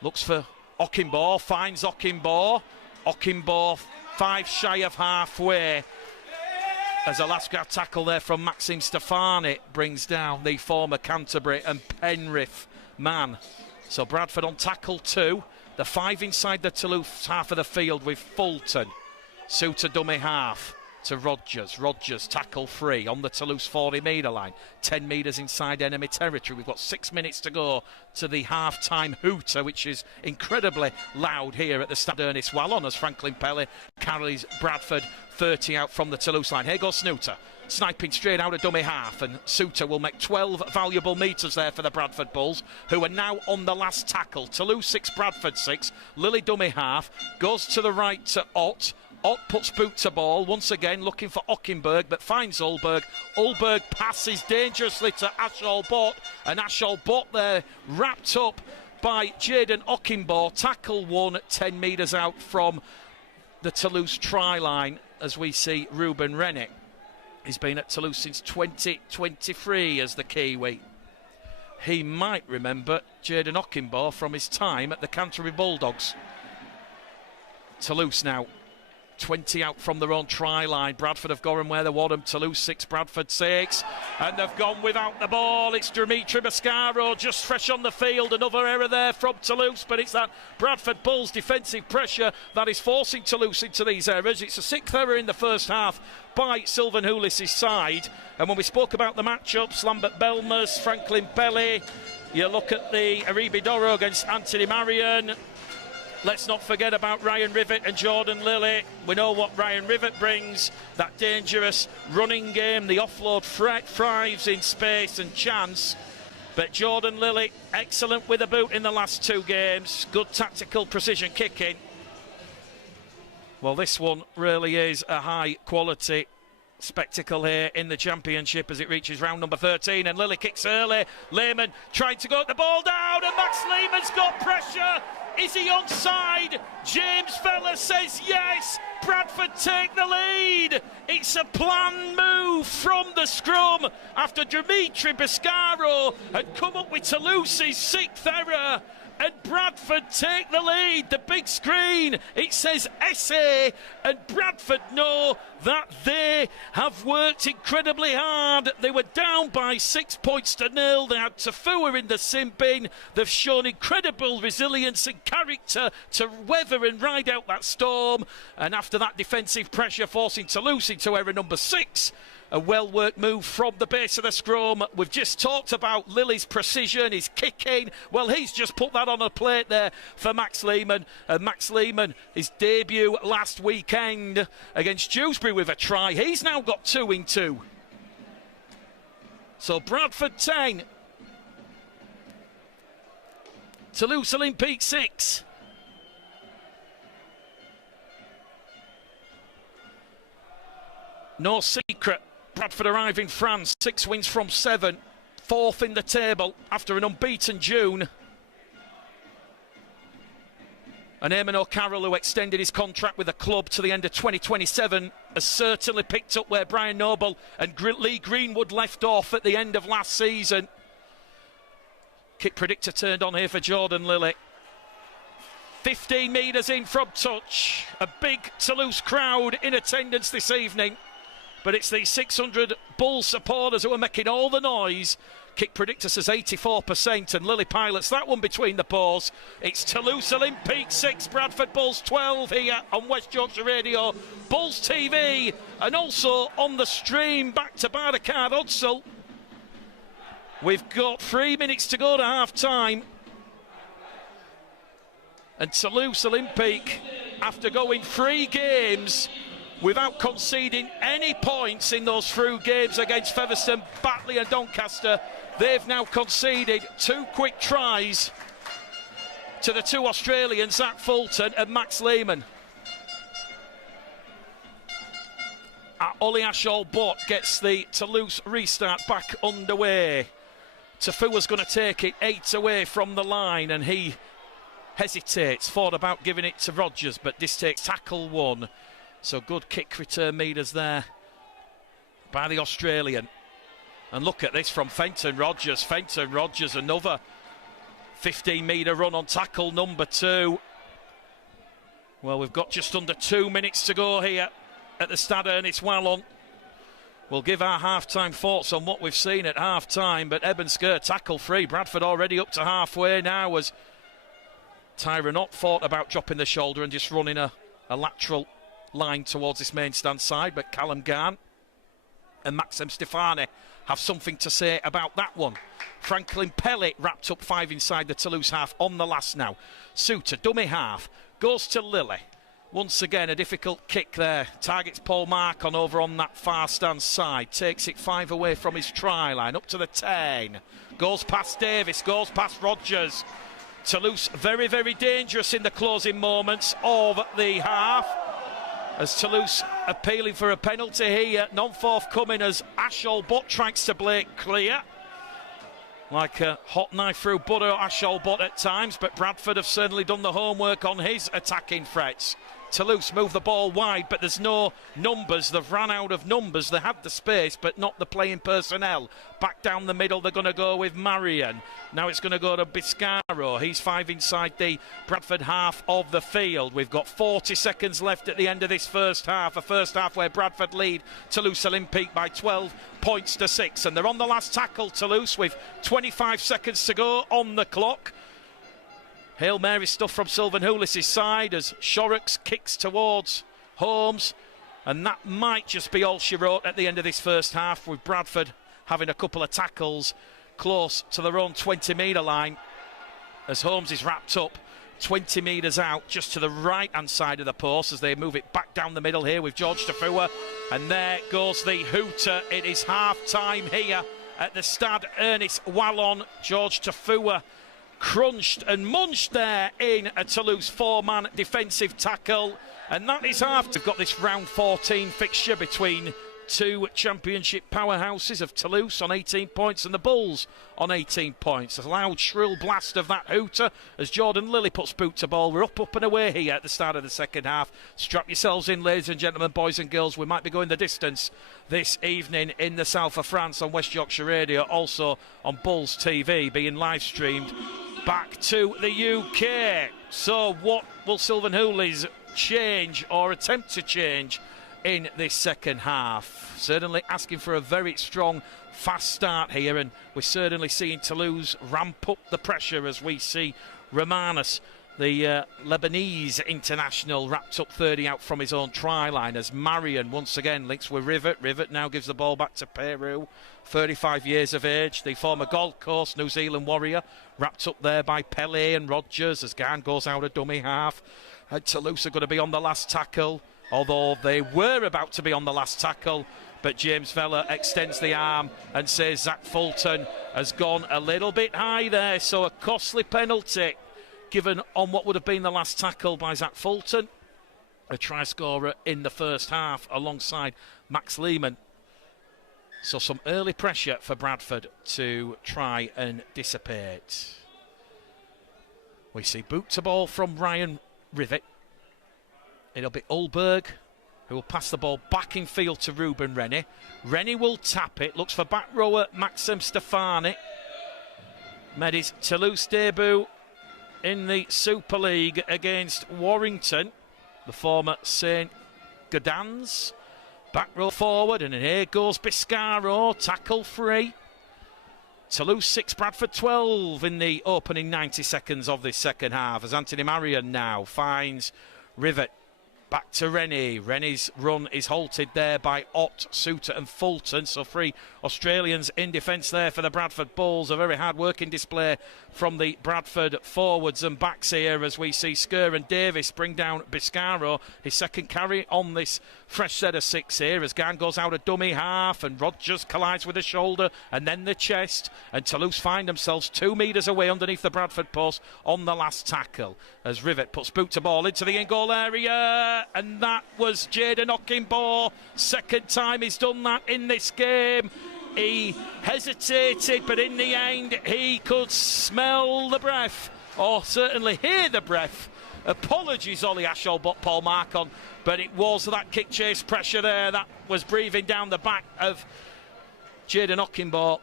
Looks for Ockenbaugh, finds Ockenbaugh. Ockenbaugh 5 shy of halfway as a last grab tackle there from Maxime Stefani brings down the former Canterbury and Penrith man. So Bradford on tackle 2. The 5 inside the Toulouse half of the field with Fulton. Suter dummy half to Rodgers. Rodgers tackle 3 on the Toulouse 40-metre line. 10 metres inside enemy territory. We've got 6 minutes to go to the half-time hooter, which is incredibly loud here at the Stade Ernest Wallon as Franklin Pelly carries Bradford 30 out from the Toulouse line. Here goes Snooter, sniping straight out of dummy half, and Suter will make 12 valuable metres there for the Bradford Bulls, who are now on the last tackle. Toulouse 6, Bradford 6. Lilly dummy half, goes to the right to Ott. Ott puts boot to ball, once again looking for Ockenberg, but finds Olberg. Olberg passes dangerously to Ashol Bott, and Ashol Bott there wrapped up by Jaden Ockenbaugh. Tackle 1, 10 metres out from the Toulouse try line as we see Ruben Rennick. He's been at Toulouse since 2023 as the Kiwi. He might remember Jaden Ockenbaugh from his time at the Canterbury Bulldogs. Toulouse now 20 out from their own try line. Bradford have gone where they want them. Toulouse 6, Bradford 6. And they've gone without the ball. It's Dimitri Mascaro just fresh on the field. Another error there from Toulouse, but it's that Bradford Bulls defensive pressure that is forcing Toulouse into these errors. It's a 6th error in the first half by Sylvan Houlis' side. And when we spoke about the matchups, Lambert Belmas, Franklin Pelly, you look at the Aribi Doro against Anthony Marion. Let's not forget about Ryan Rivett and Jordan Lilly. We know what Ryan Rivett brings, that dangerous running game, the offload thrives in space and chance. But Jordan Lilly, excellent with a boot in the last 2 games. Good tactical precision kicking. Well, this one really is a high quality spectacle here in the Championship as it reaches round number 13, and Lilly kicks early. Lehman trying to go the ball down, and Max Lehman's got pressure. Is he onside? James Vella says yes. Bradford take the lead. It's a planned move from the scrum after Dimitri Biscaro had come up with Toulouse's 6th error. And Bradford take the lead. The big screen, it says SA, and Bradford know that they have worked incredibly hard. They were down by 6 points to 0. They had Tafua in the sin bin. They've shown incredible resilience and character to weather and ride out that storm. And after that defensive pressure, forcing Toulouse into error number 6. A well-worked move from the base of the scrum. We've just talked about Lily's precision, his kicking. Well, he's just put that on a plate there for Max Lehman. And Max Lehman, his debut last weekend against Dewsbury with a try. He's now got 2 in 2. So Bradford 10. Toulouse Olympique 6. No secret. Bradford arrive in France, 6 wins from 7, 4th in the table after an unbeaten June. And Eamon O'Carroll, who extended his contract with the club to the end of 2027, has certainly picked up where Brian Noble and Lee Greenwood left off at the end of last season. Kick predictor turned on here for Jordan Lilly. 15 metres in from touch. A big Toulouse crowd in attendance this evening. But it's the 600 Bulls supporters who are making all the noise. Kick predictor says 84%, and Lily pilots that one between the paws. It's Toulouse Olympique 6, Bradford Bulls 12 here on West Yorkshire Radio, Bulls TV, and also on the stream back to Barricade Odsel. We've got 3 minutes to go to half-time. And Toulouse Olympique, after going 3 games without conceding any points in those through games against Featherstone, Batley and Doncaster, they've now conceded 2 quick tries to the 2 Australians, Zach Fulton and Max Lehman. Ollie Ashall-Bott gets the Toulouse restart back underway. Tafua's going to take it 8 away from the line, and he hesitates, thought about giving it to Rogers, but this takes tackle 1. So good kick return meters there by the Australian. And look at this from Fenton Rogers. Fenton Rogers, another 15-metre run on tackle number 2. Well, we've got just under 2 minutes to go here at the Stade Ernest Wallon. We'll give our half-time thoughts on what we've seen at half-time, but Eben Sker tackle free. Bradford already up to halfway now as Tyron Ott thought about dropping the shoulder and just running a lateral line towards this main stand side, but Callum Garn and Maxim Stefani have something to say about that one. Franklin Pellet wrapped up 5 inside the Toulouse half on the last now. Suter, dummy half, goes to Lilly. Once again, a difficult kick there. Targets Paul Marcon over on that far stand side. Takes it 5 away from his try line, up to the 10. Goes past Davis, goes past Rogers. Toulouse very, very dangerous in the closing moments of the half, as Toulouse appealing for a penalty here, non-forthcoming as Ashall-Bott tries to play it clear. Like a hot knife through butter, Ashall-Bott at times, but Bradford have certainly done the homework on his attacking threats. Toulouse move the ball wide, but there's no numbers. They've run out of numbers. They have the space, but not the playing personnel. Back down the middle, they're going to go with Marion. Now it's going to go to Biscaro. He's 5 inside the Bradford half of the field. We've got 40 seconds left at the end of this first half. A first half where Bradford lead Toulouse Olympique by 12 points to 6. And they're on the last tackle, Toulouse, with 25 seconds to go on the clock. Hail Mary stuff from Sylvan Houlis' side as Shorrocks kicks towards Holmes. And that might just be all she wrote at the end of this first half, with Bradford having a couple of tackles close to their own 20-metre line as Holmes is wrapped up 20 metres out just to the right-hand side of the post as they move it back down the middle here with George Tafua. And there goes the hooter. It is half-time here at the Stade Ernest Wallon. George Tafua crunched and munched there in a Toulouse 4-man defensive tackle, and that is after we've got this round 14 fixture between two championship powerhouses of Toulouse on 18 points and the Bulls on 18 points. A loud, shrill blast of that hooter as Jordan Lilly puts boot to ball. We're up and away here at the start of the second half. Strap yourselves in, ladies and gentlemen, boys and girls. We might be going the distance this evening in the south of France on West Yorkshire Radio, also on Bulls TV, being live streamed back to the UK. So what will Sylvan Hooley's change or attempt to change in this second half? Certainly asking for a very strong, fast start here, and we're certainly seeing Toulouse ramp up the pressure as we see Romanos, the Lebanese international, wrapped up 30 out from his own try line as Marion once again links with Rivet. Rivet now gives the ball back to Peru, 35 years of age, the former Gold Coast New Zealand warrior, wrapped up there by Pelé and Rogers as Garn goes out a dummy half. And Toulouse are going to be on the last tackle, although they were about to be on the last tackle, but James Vella extends the arm and says Zach Fulton has gone a little bit high there, so a costly penalty given on what would have been the last tackle by Zach Fulton, a try scorer in the first half alongside Max Lehman. So some early pressure for Bradford to try and dissipate. We see boot to ball from Ryan Rivet. It'll be Ulberg who will pass the ball back in field to Ruben Rennie. Rennie will tap it, looks for back rower Maxim Stefani. Made his Toulouse debut in the Super League against Warrington, the former St. Gaudens. Back row forward, and here goes Biscaro, tackle free. Toulouse 6, Bradford 12 in the opening 90 seconds of this second half as Anthony Marion now finds Rivet. Back to Rennie. Rennie's run is halted there by Ott, Suter and Fulton. So 3 Australians in defence there for the Bradford Bulls. A very hard working display from the Bradford forwards and backs here as we see Skur and Davis bring down Biscaro. His second carry on this fresh set of 6 here as Garn goes out a dummy half and Rogers collides with the shoulder and then the chest. And Toulouse find themselves 2 metres away underneath the Bradford post on the last tackle as Rivet puts boot to ball into the in-goal area. And that was Jaden Okinbo. Second time he's done that in this game. He hesitated, but in the end he could smell the breath, or certainly hear the breath. Apologies, Ollie Asholbot, Paul Marcon, but it was that kick chase pressure there that was breathing down the back of Jaden Okinbo.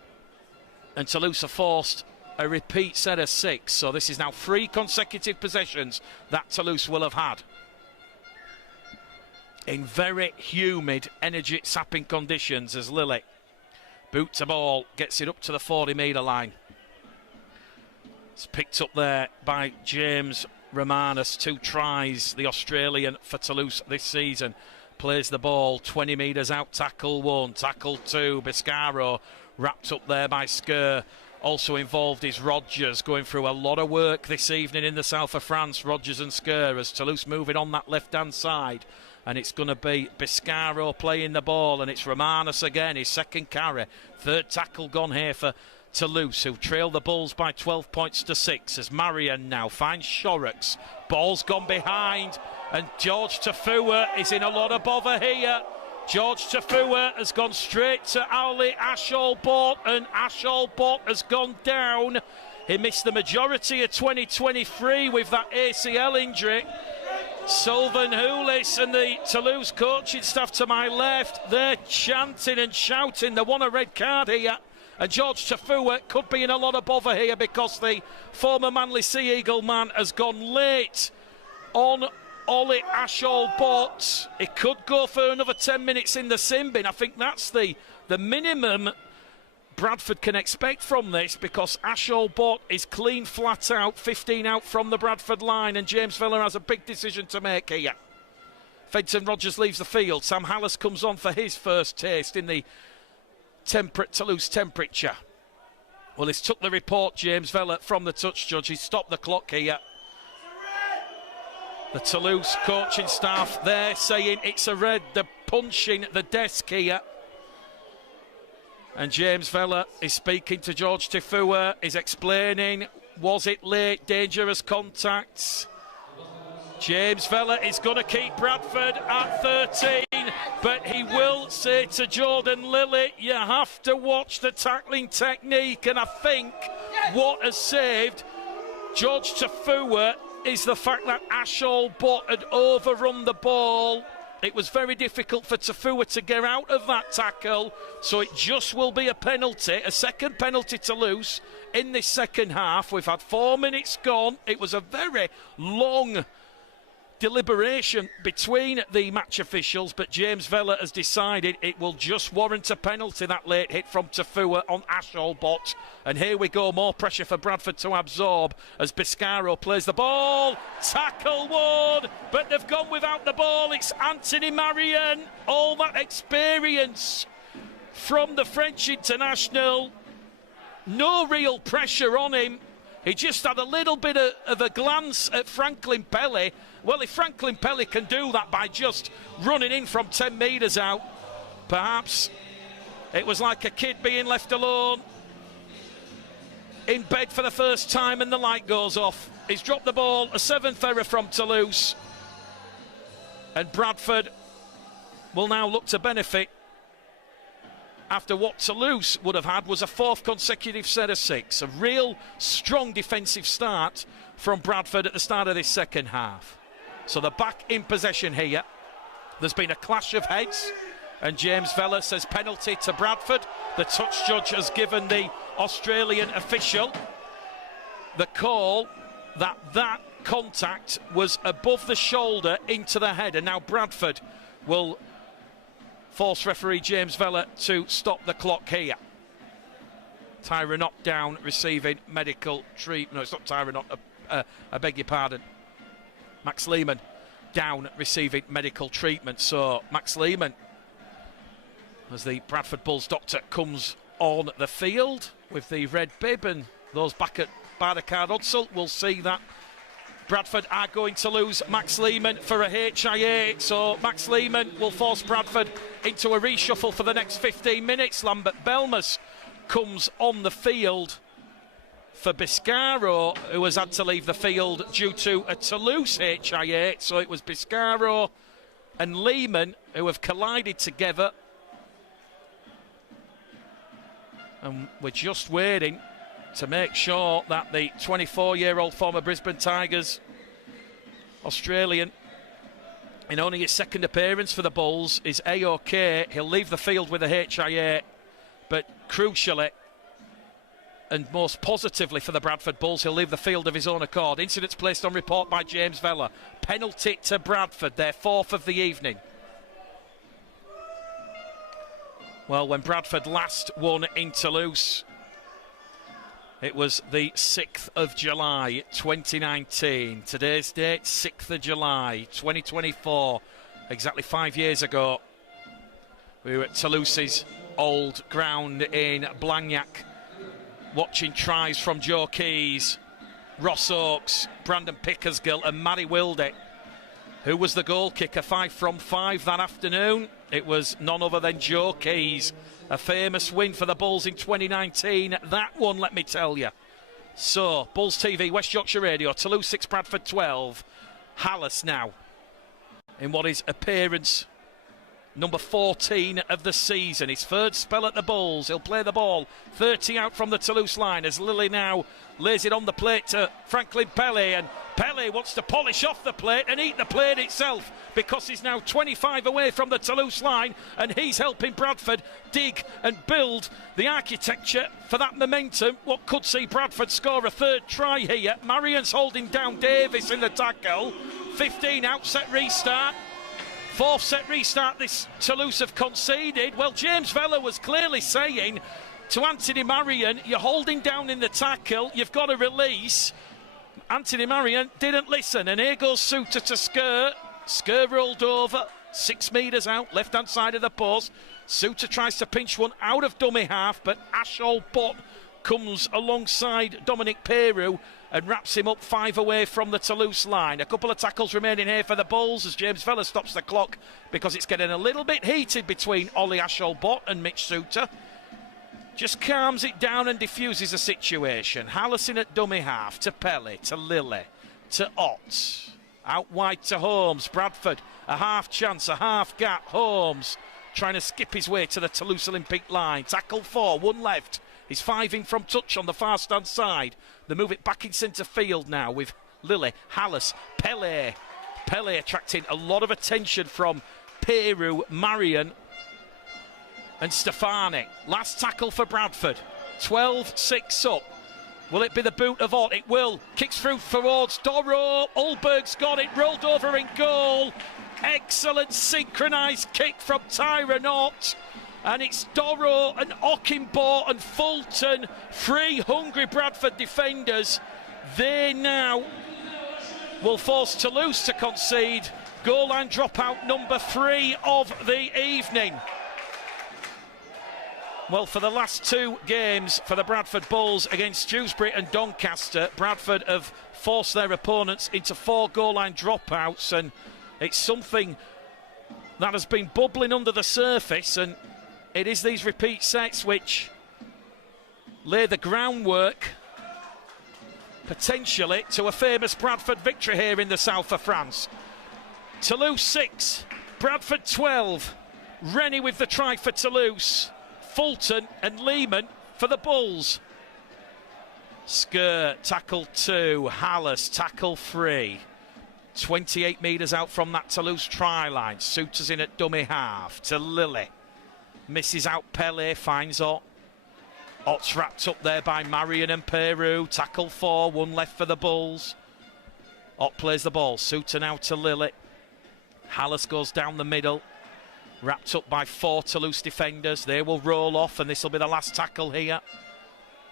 And Toulouse are forced a repeat set of 6. So this is now 3 consecutive possessions that Toulouse will have had in very humid, energy-sapping conditions as Lilly, boot to ball, gets it up to the 40-metre line. It's picked up there by James Romanos. 2 tries, the Australian for Toulouse this season. Plays the ball 20 metres out, tackle 1, tackle 2. Biscaro wrapped up there by Skur. Also involved is Rogers, going through a lot of work this evening in the south of France. Rogers and Skur as Toulouse moving on that left-hand side. And it's going to be Biscaro playing the ball, and it's Romanos again, his second carry. 3rd tackle gone here for Toulouse, who trail the Bulls by 12 points to 6 as Marion now finds Shorrocks. Ball's gone behind, and George Tafua is in a lot of bother here. George Tafua has gone straight to Ali Asholbot, and Asholbot has gone down. He missed the majority of 2023 with that ACL injury. Sylvan Houlis and the Toulouse coaching staff to my left, they're chanting and shouting. They want a red card here. And George Tafua could be in a lot of bother here because the former Manly Sea Eagle man has gone late on Ollie Asholbot. It could go for another 10 minutes in the sin bin. I think that's the minimum Bradford can expect from this, because Asholbot is clean flat out, 15 out from the Bradford line, and James Vella has a big decision to make here. Fenton Rogers leaves the field. Sam Hallis comes on for his first taste in the temperate Toulouse temperature. Well, he's took the report, James Vella, from the touch judge. He's stopped the clock here. The Toulouse coaching staff, they're saying it's a red. They're punching the desk here. And James Vella is speaking to George Tafua, is explaining, was it late, dangerous contacts? James Vella is going to keep Bradford at 13, but he will say to Jordan Lilly, you have to watch the tackling technique. And I think what has saved George Tafua is the fact that Ashall Bott had overrun the ball. It was very difficult for Tafua to get out of that tackle, so it just will be a penalty, a second penalty to Toulouse in this second half. We've had 4 minutes gone. It was a very long deliberation between the match officials, but James Vella has decided it will just warrant a penalty, that late hit from Tafua on Ashall Bott. And here we go, more pressure for Bradford to absorb as Biscaro plays the ball. Tackle Ward, but they've gone without the ball. It's Anthony Marion. All that experience from the French international. No real pressure on him. He just had a little bit of a glance at Franklin Pelly. Well, if Franklin Pelly can do that by just running in from 10 metres out, perhaps it was like a kid being left alone in bed for the first time and the light goes off. He's dropped the ball, a 7th error from Toulouse. And Bradford will now look to benefit after what Toulouse would have had was a 4th consecutive set of 6. A real strong defensive start from Bradford at the start of this second half. So they're back in possession here. There's been a clash of heads, and James Vella says penalty to Bradford. The touch judge has given the Australian official the call that contact was above the shoulder into the head, and now Bradford will force referee James Vella to stop the clock here. Tyra Knott down, receiving medical treatment. No, it's not Tyra Knott, I beg your pardon. Max Lehman down, receiving medical treatment. So Max Lehman, as the Bradford Bulls doctor comes on the field with the red bib, and those back at Barnacard Odsel will see that Bradford are going to lose Max Lehman for a HIA, so Max Lehman will force Bradford into a reshuffle for the next 15 minutes. Lambert Belmas comes on the field for Biscaro, who has had to leave the field due to a Toulouse HIA, so it was Biscaro and Lehman who have collided together. And we're just waiting to make sure that the 24-year-old former Brisbane Tigers Australian, in only his second appearance for the Bulls, is A-OK. He'll leave the field with a HIA, but crucially and most positively for the Bradford Bulls, he'll leave the field of his own accord. Incidents placed on report by James Vella. Penalty to Bradford, their 4th of the evening. Well, when Bradford last won in Toulouse, it was the 6th of July, 2019. Today's date, 6th of July, 2024. Exactly 5 years ago, we were at Toulouse's old ground in Blagnac, watching tries from Joe Keys, Ross Oakes, Brandon Pickersgill and Matty Wilde. Who was the goal kicker? 5 from 5 that afternoon. It was none other than Joe Keys. A famous win for the Bulls in 2019. That one, let me tell you. So, Bulls TV, West Yorkshire Radio, Toulouse 6, Bradford 12. Hallis now in what is appearance number 14 of the season. His third spell at the Bulls. He'll play the ball 30 out from the Toulouse line as Lilly now lays it on the plate to Franklin Pelly, and Pelly wants to polish off the plate and eat the plate itself because he's now 25 away from the Toulouse line, and he's helping Bradford dig and build the architecture for that momentum. What could see Bradford score a 3rd try here. Marion's holding down Davis in the tackle. 15 out, set restart. 4th set restart this Toulouse have conceded. Well, James Vella was clearly saying to Anthony Marion, you're holding down in the tackle, you've got to release. Anthony Marion didn't listen, and here goes Suter to Skur. Skur rolled over, 6 metres out, left-hand side of the post. Suter tries to pinch one out of dummy half, but Ashall Bott comes alongside Dominic Peru and wraps him up 5 away from the Toulouse line. A couple of tackles remaining here for the Bulls as James Vella stops the clock because it's getting a little bit heated between Ollie Ashall Bott and Mitch Suter. Just calms it down and diffuses the situation. Hallison at dummy half, to Pelly, to Lilly, to Ott. Out wide to Holmes. Bradford, a half chance, a half gap. Holmes trying to skip his way to the Toulouse Olympique line. Tackle 4, 1 left. He's 5 in from touch on the far stand side. They move it back in centre field now with Lilly, Hallis, Pelé. Pelé attracting a lot of attention from Peru, Marion and Stefani. Last tackle for Bradford. 12-6 up. Will it be the boot of Ott? It will. Kicks through towards Doro. Ulberg's got it. Rolled over in goal. Excellent synchronised kick from Tyron Ott. And it's Doro and Ockimbo and Fulton. 3 hungry Bradford defenders. They now will force Toulouse to concede. Goal line dropout number 3 of the evening. Well, for the last 2 games for the Bradford Bulls against Dewsbury and Doncaster, Bradford have forced their opponents into 4 goal line dropouts, and it's something that has been bubbling under the surface, and it is these repeat sets which lay the groundwork potentially to a famous Bradford victory here in the south of France. Toulouse 6, Bradford 12. Rennie with the try for Toulouse. Fulton and Lehman for the Bulls. Skirt, tackle 2. Hallis, tackle 3. 28 metres out from that Toulouse try line. Souters in at dummy half to Lilly. Misses out Pelé, finds Ott. Ott's wrapped up there by Marion and Peru. Tackle 4, 1 left for the Bulls. Ott plays the ball. Souter now to Lilly. Hallis goes down the middle. Wrapped up by 4 Toulouse defenders. They will roll off, and this will be the last tackle here.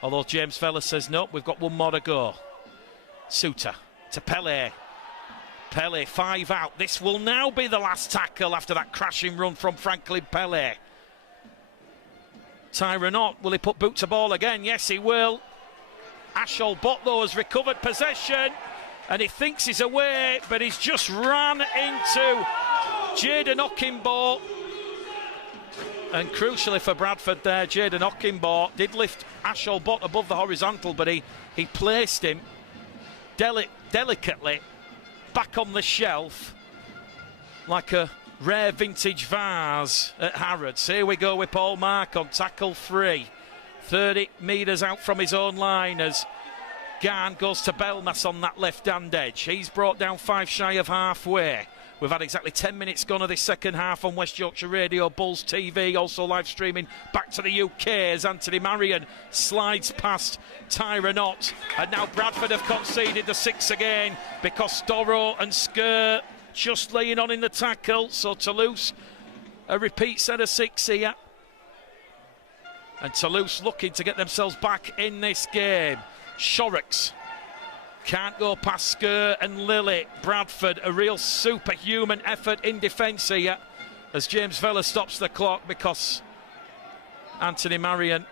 Although James Vella says no, we've got 1 more to go. Souter to Pelé. Pelé 5 out. This will now be the last tackle after that crashing run from Franklin Pelé. Tyron Ott, will he put boot to ball again? Yes, he will. Ashol Botlow has recovered possession, and he thinks he's away, but he's just ran into Jaden Ockimbo. And crucially for Bradford there, Jaden Ockimbo did lift Ashol Bot above the horizontal, but he placed him delicately back on the shelf like a rare vintage vase at Harrods. Here we go with Paul Mark on tackle 3. 30 metres out from his own line as Garn goes to Belmas on that left-hand edge. He's brought down 5 shy of halfway. We've had exactly 10 minutes gone of this second half on West Yorkshire Radio, Bulls TV, also live streaming back to the UK as Anthony Marion slides past Tyron Ott. And now Bradford have conceded the 6 again because Doro and Skirt just laying on in the tackle. So Toulouse, a repeat set of 6 here. And Toulouse looking to get themselves back in this game. Shorrocks can't go past Skirt and Lilly. Bradford, a real superhuman effort in defence here as James Vella stops the clock because Anthony Marion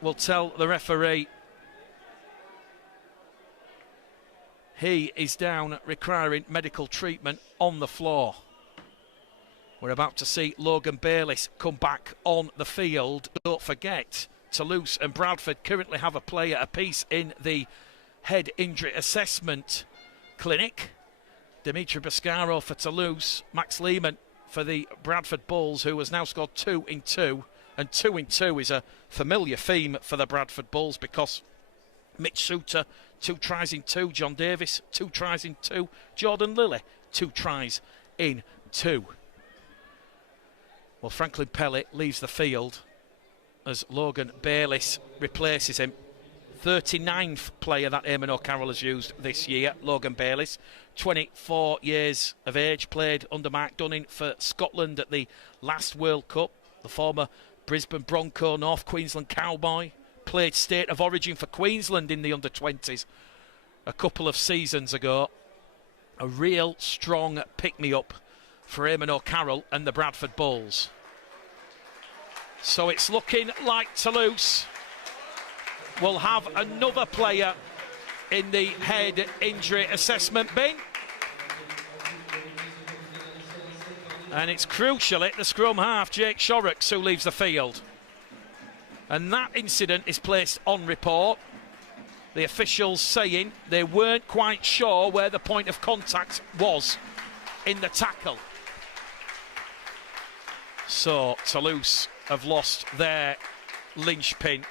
will tell the referee he is down requiring medical treatment on the floor. We're about to see Logan Bayliss come back on the field. Don't forget, Toulouse and Bradford currently have a player apiece in the head injury assessment clinic. Dimitri Boscaro for Toulouse, Max Lehman for the Bradford Bulls, who has now scored 2 in 2. And 2 in 2 is a familiar theme for the Bradford Bulls because Mitch Souter, 2 tries in 2. John Davis, 2 tries in 2. Jordan Lilly, 2 tries in 2. Well, Franklin Pellet leaves the field as Logan Bayliss replaces him. 39th player that Eamon O'Carroll has used this year, Logan Bayliss. 24 years of age, played under Mark Dunning for Scotland at the last World Cup. The former Brisbane Bronco, North Queensland Cowboy. Played State of Origin for Queensland in the under-20s a couple of seasons ago. A real strong pick-me-up for Eamon O'Carroll and the Bradford Bulls. So it's looking like Toulouse will have another player in the head injury assessment bin. And it's crucially the scrum half, Jake Shorrocks, who leaves the field. And that incident is placed on report. the officials saying they weren't quite sure where the point of contact was in the tackle. So Toulouse have lost their linchpin,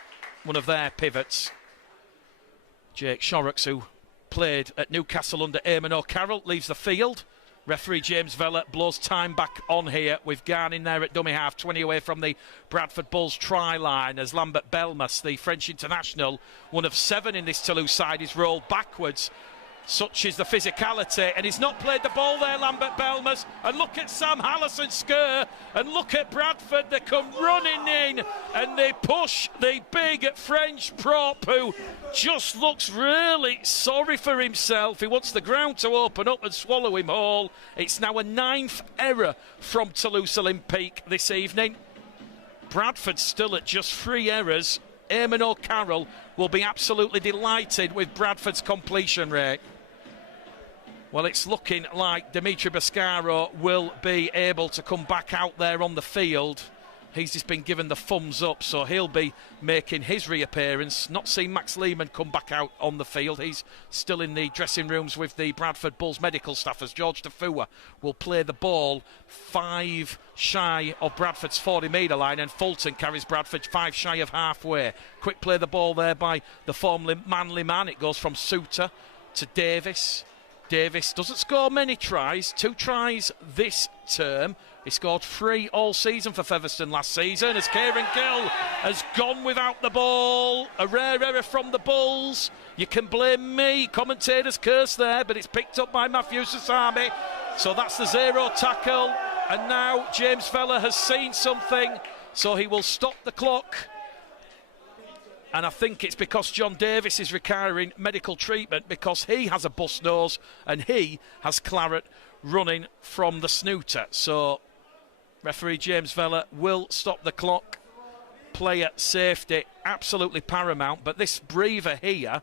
one of their pivots. Jake Shorrocks, who played at Newcastle under Eamon O'Carroll, leaves the field. Referee James Vella blows time back on here with Garn in there at dummy half, 20 away from the Bradford Bulls try line as Lambert Belmas, the French international, one of 7 in this Toulouse side, is rolled backwards. Such is the physicality, and he's not played the ball there, Lambert Belmas. And look at Sam Hallison scur, and look at Bradford. They come running in, and they push the big French prop, who just looks really sorry for himself. He wants the ground to open up and swallow him whole. It's now a 9th error from Toulouse Olympique this evening. Bradford still at just 3 errors. Eamon O'Carroll will be absolutely delighted with Bradford's completion rate. Well, it's looking like Dimitri Boscaro will be able to come back out there on the field. He's just been given the thumbs up, so he'll be making his reappearance. Not seen Max Lehman come back out on the field. He's still in the dressing rooms with the Bradford Bulls medical staff as George Tafua will play the ball 5 shy of Bradford's 40-metre line, and Fulton carries Bradford 5 shy of halfway. Quick play the ball there by the formerly Manly man. It goes from Suter to Davis. Davis doesn't score many tries, 2 tries this term. He scored 3 all season for Featherstone last season as Kieran Gill has gone without the ball. A rare error from the Bulls. You can blame me, commentators curse there, but it's picked up by Matthew Sasami. So that's the 0 tackle, and now James Vella has seen something, so he will stop the clock. And I think it's because John Davis is requiring medical treatment because he has a bust nose and he has claret running from the snooter. So referee James Vella will stop the clock. Player safety absolutely paramount, but this breather here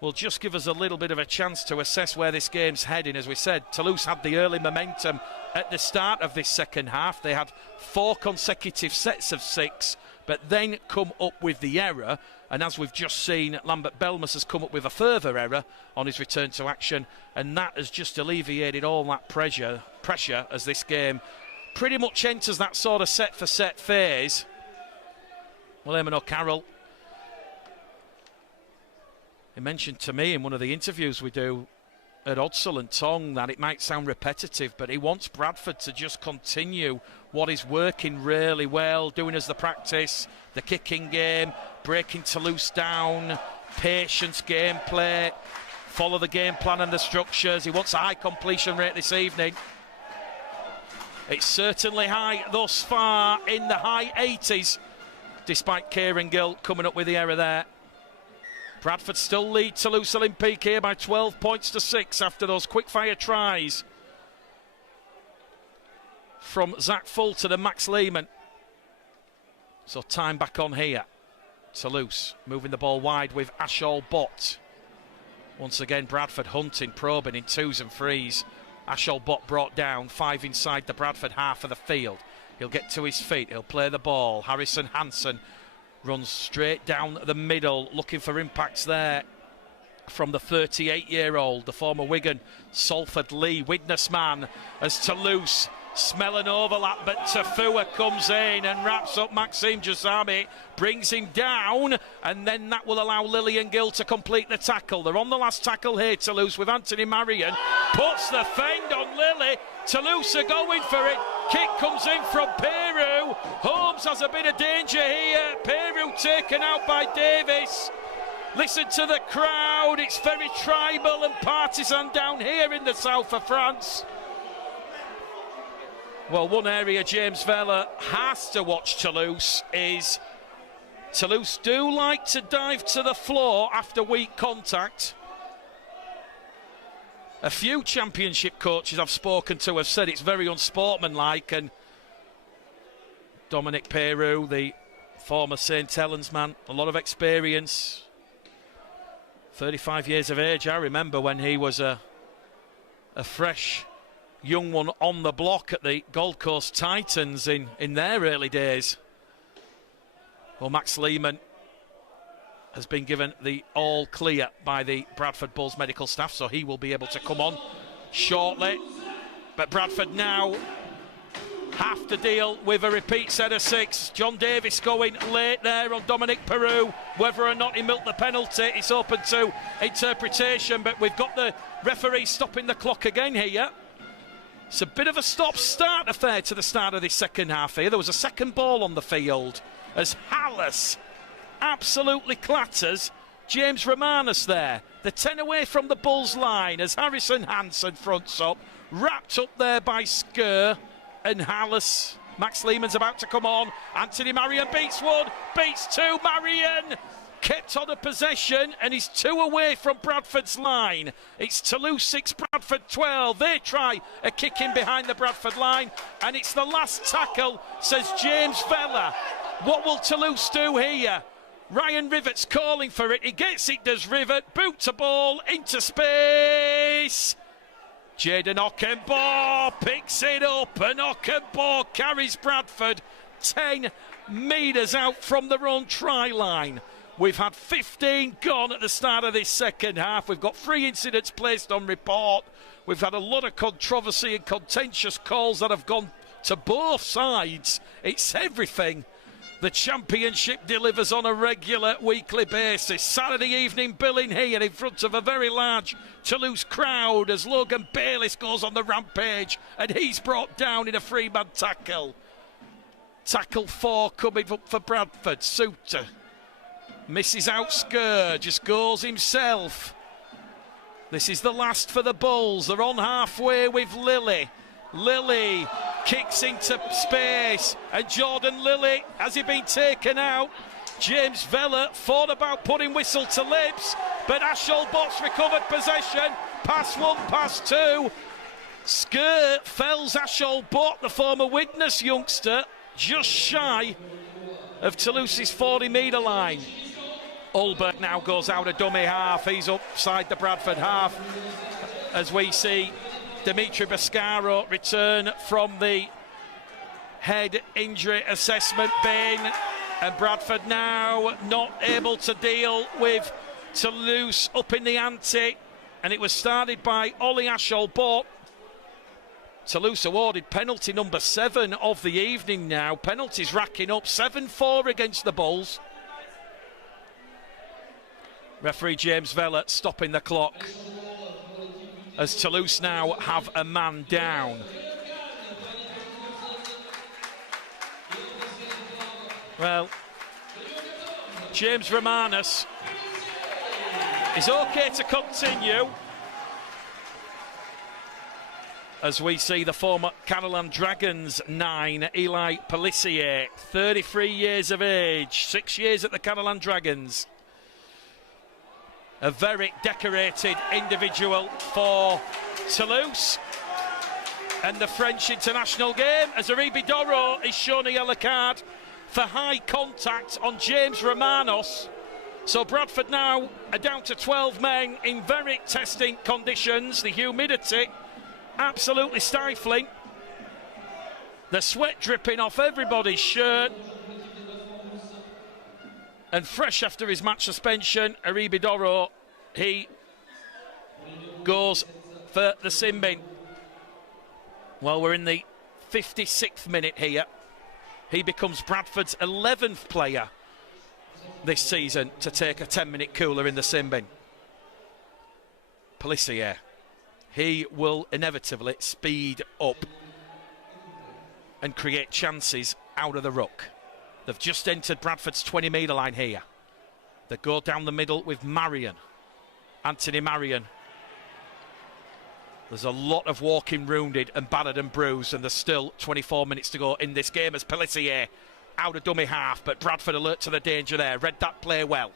will just give us a little bit of a chance to assess where this game's heading. As we said, Toulouse had the early momentum at the start of this second half. They had 4 consecutive sets of 6, but then come up with the error. And as we've just seen, Lambert Belmas has come up with a further error on his return to action, and that has just alleviated all that pressure as this game pretty much enters that sort of set-for-set phase. Well, Eamon O'Carroll, he mentioned to me in one of the interviews we do at Odsel and Tong that it might sound repetitive, but he wants Bradford to just continue what is working really well, doing as the practice, the kicking game, breaking Toulouse down, patience, gameplay, follow the game plan and the structures. He wants a high completion rate this evening. It's certainly high thus far, in the high 80s, despite Kieran Gill coming up with the error there. Bradford still lead Toulouse Olympique here by 12 points to 6 after those quick-fire tries from Zach Fulton and Max Lehman. So time back on here. Toulouse moving the ball wide with Ashol Bott. Once again, Bradford hunting, probing in 2s and 3s. Ashol Bott brought down, 5 inside the Bradford half of the field. He'll get to his feet, he'll play the ball. Harrison Hansen runs straight down the middle, looking for impacts there from the 38-year-old, the former Wigan Salford Lee witness man, as Toulouse smell an overlap, but Tafua comes in and wraps up Maxime Jasami, brings him down, and then that will allow Lillian Gill to complete the tackle. They're on the last tackle here, Toulouse, with Anthony Marion. Puts the fend on Lily. Toulouse are going for it. Kick comes in from Peru. Holmes has a bit of danger here. Peru taken out by Davis. Listen to the crowd. It's very tribal and partisan down here in the south of France. Well, one area James Vella has to watch Toulouse is Toulouse do like to dive to the floor after weak contact. A few championship coaches I've spoken to have said it's very unsportsmanlike, and Dominic Peru, the former St Helens man, a lot of experience, 35 years of age. I remember when he was a fresh young one on the block at the Gold Coast Titans in their early days. Well, Max Lehman has been given the all clear by the Bradford Bulls medical staff, so he will be able to come on shortly. But Bradford now have to deal with a repeat set of 6. John Davis going late there on Dominic Peru. Whether or not he milked the penalty, it's open to interpretation, but we've got the referee stopping the clock again here. It's a bit of a stop-start affair to the start of this second half here. There was a second ball on the field as Hallis absolutely clatters James Romanus there. The 10 away from the Bulls line as Harrison Hansen fronts up, wrapped up there by Skur and Hallis. Max Lehman's about to come on. Anthony Marion beats one, beats two. Marion kept on a possession and he's 2 away from Bradford's line. It's Toulouse 6, Bradford 12. They try a kick in behind the Bradford line and it's the last tackle, says James Vella. What will Toulouse do here? Ryan Rivet's calling for it. He gets it, does Rivet. Boot to ball into space. Jaden Ockenbaugh picks it up and Ockenbaugh carries Bradford 10 metres out from their own try line. We've had 15 gone at the start of this second half. We've got 3 incidents placed on report. We've had a lot of controversy and contentious calls that have gone to both sides. It's everything the Championship delivers on a regular weekly basis. Saturday evening billing here in front of a very large Toulouse crowd as Logan Bayliss goes on the rampage and he's brought down in a 3-man tackle. Tackle 4 coming up for Bradford. Suter misses out Skur, just goes himself. This is the last for the Bulls. They're on halfway with Lilly. Lilly kicks into space and Jordan Lilly, has he been taken out? James Vella thought about putting whistle to lips, but Ashol Bot's recovered possession. Pass 1, pass 2. Skur fells Ashol Bot, the former Widnes youngster, just shy of Toulouse's 40-metre line. Ulbert now goes out a dummy half. He's upside the Bradford half as we see Dimitri Bascaro return from the head injury assessment bin, and Bradford now not able to deal with Toulouse up in the ante, and it was started by Ollie Ashol-Bot. Toulouse awarded penalty number 7 of the evening now. Penalties racking up, 7-4 against the Bulls. Referee James Vella stopping the clock as Toulouse now have a man down. Well, James Romanus is okay to continue as we see the former Catalan Dragons 9, Eli Pellissier, 33 years of age, 6 years at the Catalan Dragons. A very decorated individual for Toulouse. And the French international game as Aribi Doro is shown a yellow card for high contact on James Romanos. So Bradford now are down to 12 men in very testing conditions. The humidity absolutely stifling. The sweat dripping off everybody's shirt. And fresh after his match suspension, Aribi Doro, he goes for the sin bin. Well, we're in the 56th minute here. He becomes Bradford's 11th player this season to take a 10-minute cooler in the sin bin. Pellissier, he will inevitably speed up and create chances out of the ruck. They've just entered Bradford's 20-metre line here. They go down the middle with Marion. Anthony Marion. There's a lot of walking wounded and battered and bruised, and there's still 24 minutes to go in this game as Pellissier out of dummy half, but Bradford alert to the danger there. Read that play well.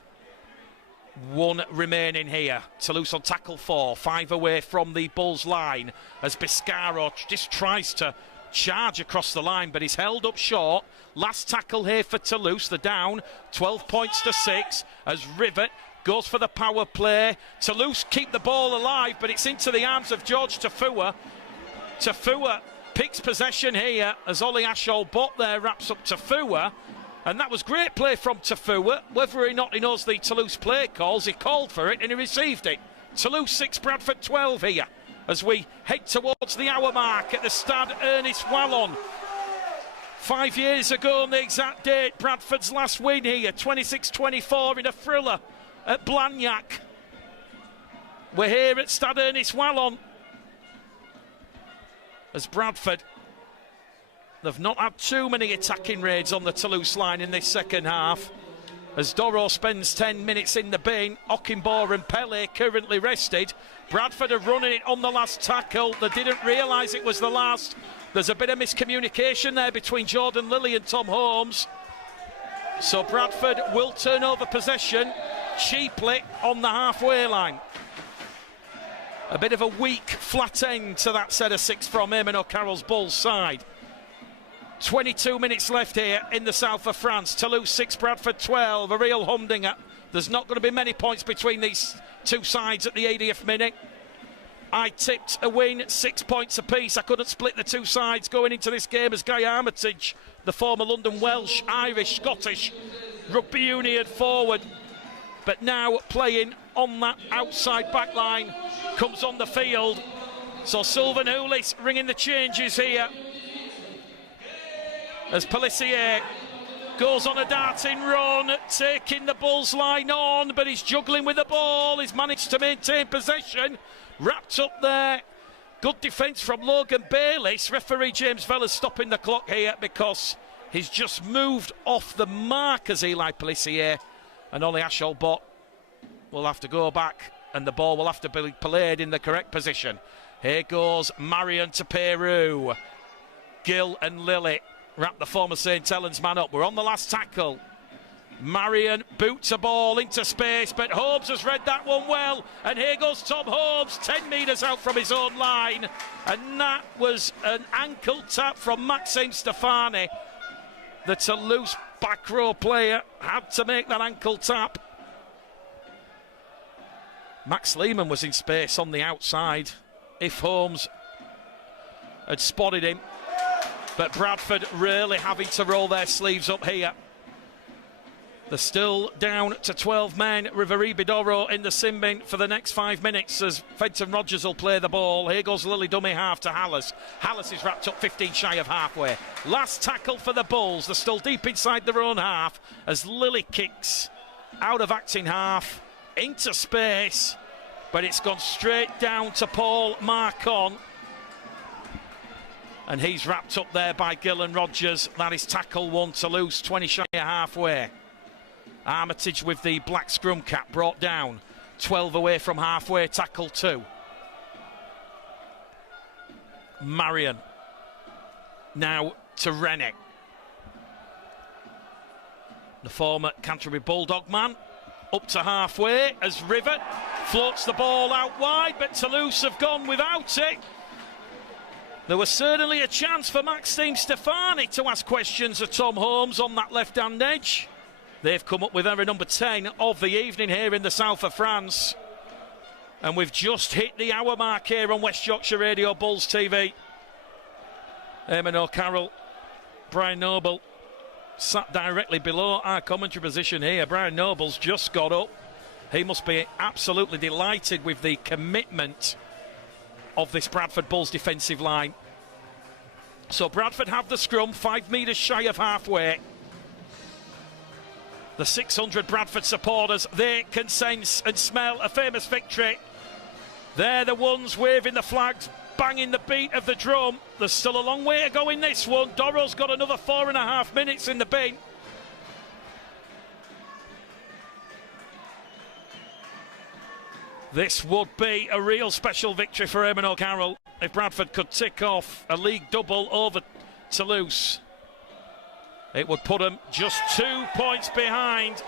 1 remaining here. Toulouse on tackle 4, 5 away from the Bulls line as Biscaro just tries to charge across the line, but he's held up short. Last tackle here for Toulouse. The down 12 points to 6 as Rivet goes for the power play. Toulouse keep the ball alive, but it's into the arms of George Tafua. Tafua picks possession here as Ollie Ashol-Bot there wraps up Tafua. And that was great play from Tafua. Whether or not he knows the Toulouse play calls, he called for it and he received it. Toulouse 6, Bradford 12 here as we head towards the hour mark at the Stade Ernest Wallon. 5 years ago on the exact date, Bradford's last win here, 26-24 in a thriller at Blagnac. We're here at Stade Ernest Wallon as Bradford, they've not had too many attacking raids on the Toulouse line in this second half. As Doro spends 10 minutes in the bin, Okinbaugh and Pele currently rested. Bradford are running it on the last tackle. They didn't realise it was the last. There's a bit of miscommunication there between Jordan Lilly and Tom Holmes. So Bradford will turn over possession cheaply on the halfway line. A bit of a weak, flat end to that set of 6 from Eamon O'Carroll's Bulls side. 22 minutes left here in the south of France. Toulouse 6, Bradford 12. A real humdinger. There's not going to be many points between these two sides at the 80th minute. I tipped a win, 6 points apiece. I couldn't split the two sides going into this game as Guy Armitage, the former London Welsh, Irish, Scottish rugby union forward, but now playing on that outside back line, comes on the field. So Sylvain Houlis ringing the changes here as Pelissier goes on a darting run, taking the Bulls line on, but he's juggling with the ball. He's managed to maintain possession. Wrapped up there. Good defence from Logan Bayliss. Referee James Vella's stopping the clock here because he's just moved off the mark as Eli Pelissier, and Ollie Asholbot will have to go back and the ball will have to be played in the correct position. Here goes Marion to Peru. Gill and Lilly wrap the former St Helens man up. We're on the last tackle. Marion boots a ball into space, but Holmes has read that one well, and here goes Tom Holmes, 10 metres out from his own line, and that was an ankle tap from Maxime Stefani. The Toulouse back row player had to make that ankle tap. Max Lehman was in space on the outside if Holmes had spotted him, but Bradford really having to roll their sleeves up here. They're still down to 12 men. Riveri Bidoro in the sin bin for the next 5 minutes as Fenton Rogers will play the ball. Here goes Lily dummy half to Hallis. Hallis is wrapped up 15 shy of halfway. Last tackle for the Bulls. They're still deep inside their own half as Lily kicks out of acting half into space, but it's gone straight down to Paul Marcon. And he's wrapped up there by Gillen Rogers. That is tackle 1, Toulouse, 20 shy of halfway. Armitage with the black scrum cap brought down. 12 away from halfway, tackle 2. Marion. Now to Rennick. The former Canterbury Bulldog man. Up to halfway as Rivet floats the ball out wide, but Toulouse have gone without it. There was certainly a chance for Maxime Stefani to ask questions of Tom Holmes on that left-hand edge. They've come up with error number 10 of the evening here in the south of France. And we've just hit the hour mark here on West Yorkshire Radio Bulls TV. Eamon O'Carroll, Brian Noble sat directly below our commentary position here. Brian Noble's just got up. He must be absolutely delighted with the commitment of this Bradford Bulls defensive line. So Bradford have the scrum, 5 metres shy of halfway. The 600 Bradford supporters, they can sense and smell a famous victory. They're the ones waving the flags, banging the beat of the drum. There's still a long way to go in this one. Doro's got another 4.5 minutes in the bin. This would be a real special victory for Eamon O'Carroll if Bradford could tick off a league double over Toulouse. It would put them just 2 points behind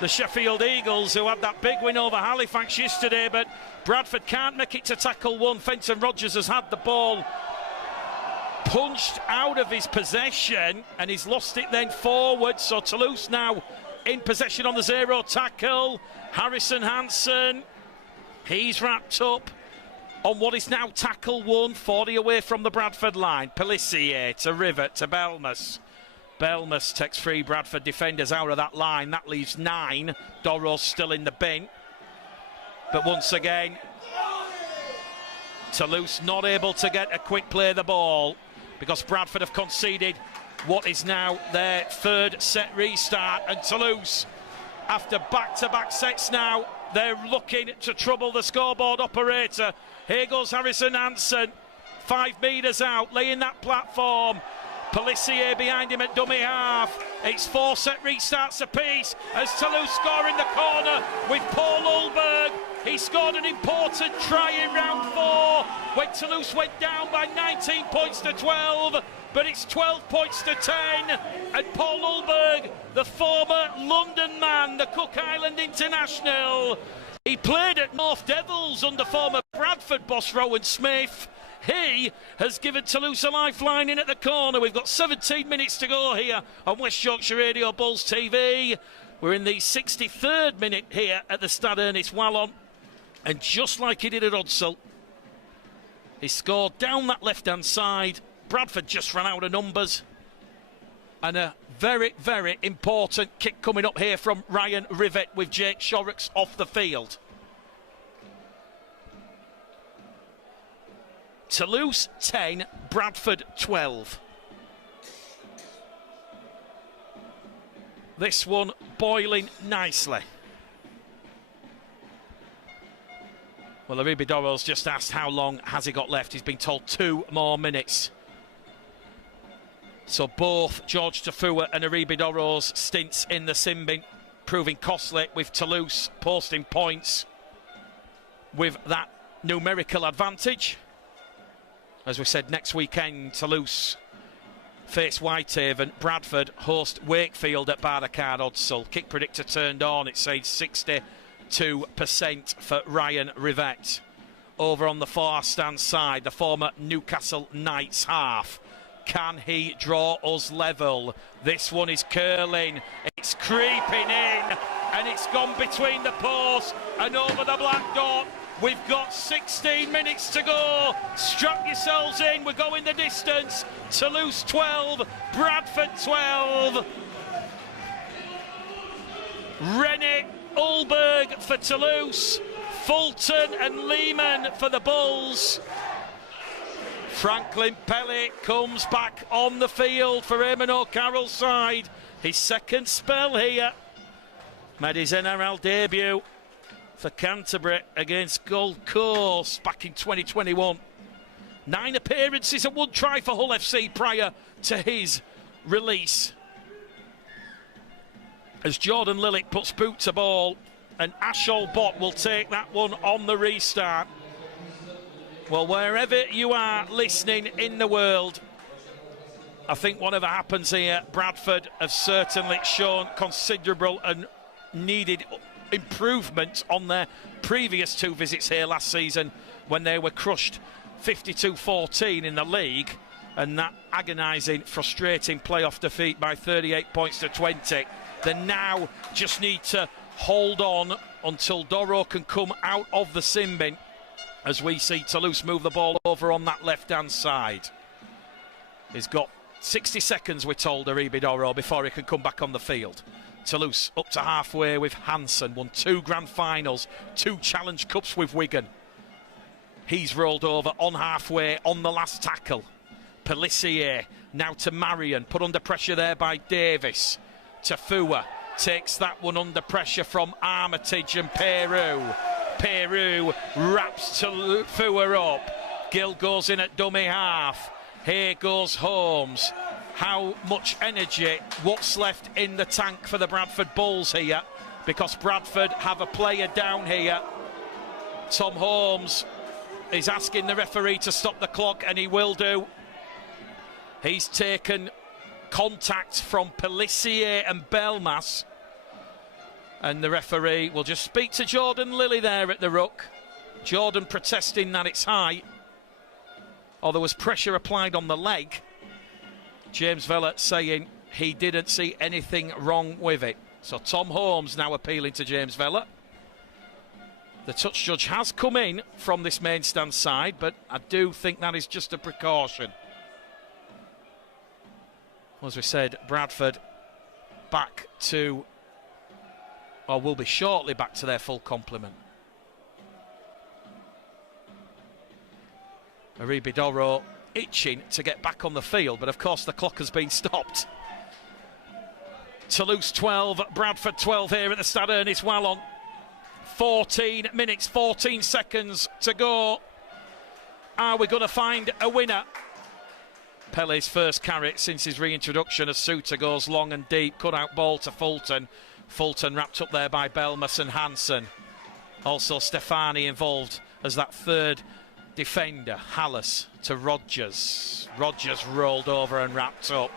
the Sheffield Eagles, who had that big win over Halifax yesterday, but Bradford can't make it to tackle 1. Fenton Rogers has had the ball punched out of his possession and he's lost it then forward, so Toulouse now in possession on the 0 tackle. Harrison Hansen, he's wrapped up on what is now tackle 1, 40 away from the Bradford line. Pelissier to Rivet to Belmas. Belmas takes 3 Bradford defenders out of that line. That leaves 9. Doro's still in the bin. But once again, Toulouse not able to get a quick play of the ball because Bradford have conceded what is now their 3rd set restart. And Toulouse, after back-to-back sets now, they're looking to trouble the scoreboard operator. Here goes Harrison Hansen, 5 metres out, laying that platform. Pelissier behind him at dummy half. It's 4 set restarts apiece as Toulouse score in the corner with Paul Ulberg. He scored an important try in round 4 when Toulouse went down by 19 points to 12, but it's 12 points to 10. And Paul Ulberg, the former London man, the Cook Island international, he played at North Devils under former Bradford boss Rowan Smith. He has given Toulouse a lifeline in at the corner. We've got 17 minutes to go here on West Yorkshire Radio Bulls TV. We're in the 63rd minute here at the Stade Ernest Wallon. And just like he did at Odsel, he scored down that left-hand side. Bradford just ran out of numbers. And a very, very important kick coming up here from Ryan Rivett with Jake Shorrocks off the field. Toulouse 10, Bradford 12. This one boiling nicely. Well, Aribi Dorrell's just asked how long has he got left. He's been told 2 more minutes. So both George Tafua and Aribi Dorrell's stints in the Simbin proving costly, with Toulouse posting points with that numerical advantage. As we said, next weekend, Toulouse face Whitehaven. Bradford host Wakefield at Barnacard Odsel. Kick predictor turned on. It says 62% for Ryan Rivett. Over on the far stand side, the former Newcastle Knights half. Can he draw us level? This one is curling. It's creeping in, and it's gone between the posts and over the black dot. We've got 16 minutes to go. Strap yourselves in. We're going the distance. Toulouse 12, Bradford 12. Rennie, Ulberg for Toulouse. Fulton and Lehman for the Bulls. Franklin Pelly comes back on the field for Eamon O'Carroll's side. His 2nd spell here. Made his NRL debut for Canterbury against Gold Coast back in 2021. 9 appearances and 1 try for Hull FC prior to his release. As Jordan Lillick puts boot to ball, and Ashol Bott will take that one on the restart. Well, wherever you are listening in the world, I think whatever happens here, Bradford have certainly shown considerable and needed improvement on their previous 2 visits here last season when they were crushed 52-14 in the league, and that agonising, frustrating playoff defeat by 38 points to 20. They now just need to hold on until Doro can come out of the Simbin, as we see Toulouse move the ball over on that left-hand side. He's got 60 seconds, we're told, Aribi Doro, before he can come back on the field. Toulouse up to halfway with Hansen, won 2 grand finals, 2 Challenge Cups with Wigan. He's rolled over on halfway on the last tackle. Pelissier now to Marion, put under pressure there by Davis. Tafua takes that one under pressure from Armitage and Peru. Peru wraps Tafua up. Gill goes in at dummy half. Here goes Holmes. How much energy, what's left in the tank for the Bradford Bulls here, because Bradford have a player down here. Tom Holmes is asking the referee to stop the clock, and he will do. He's taken contact from Pelissier and Belmas, and the referee will just speak to Jordan Lilly there at the ruck. Jordan protesting that it's high, or there was pressure applied on the leg. James Vella saying he didn't see anything wrong with it. So Tom Holmes now appealing to James Vella. The touch judge has come in from this main stand side, but I do think that is just a precaution. as we said, Bradford back to, or will be shortly back to their full complement. Aribidoro itching to get back on the field, but of course the clock has been stopped. Toulouse 12, Bradford 12 here at the Stade Ernest Wallon. 14 minutes, 14 seconds to go. Are we going to find a winner? Pele's first carrot since his reintroduction as Suter goes long and deep. Cut out ball to Fulton. Fulton wrapped up there by Belmas and Hansen. Also Stefani involved as that third defender. Hallis to Rogers. Rogers rolled over and wrapped up.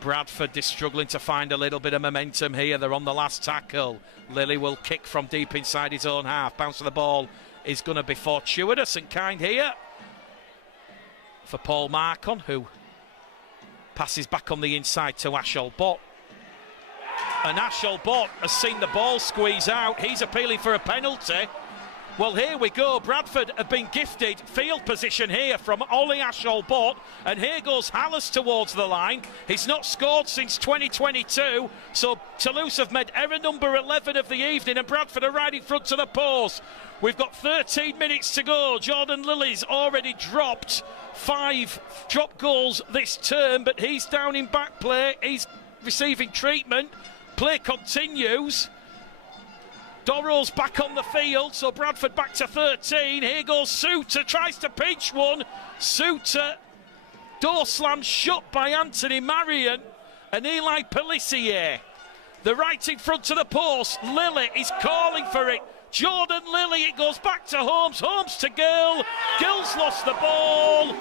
Bradford is struggling to find a little bit of momentum here. They're on the last tackle. Lilly will kick from deep inside his own half. Bounce of the ball is going to be fortuitous and kind here for Paul Marcon, who passes back on the inside to Ashol Bott. And Ashol Bott has seen the ball squeeze out. He's appealing for a penalty. Well, here we go. Bradford have been gifted field position here from Ollie Ashol Bott. And here goes Hallis towards the line. He's not scored since 2022. So Toulouse have made error number 11 of the evening, and Bradford are right in front of the post. We've got 13 minutes to go. Jordan Lilly's already dropped 5 drop goals this term, but he's down in back play. He's receiving treatment. Play continues. Doro's back on the field, so Bradford back to 13. Here goes Suter, tries to pinch one. Suter, door slam shut by Anthony Marion and Eli Pelissier. They're right in front of the post. Lilly is calling for it. Jordan Lilly, it goes back to Holmes. Holmes to Gill. Gill's lost the ball.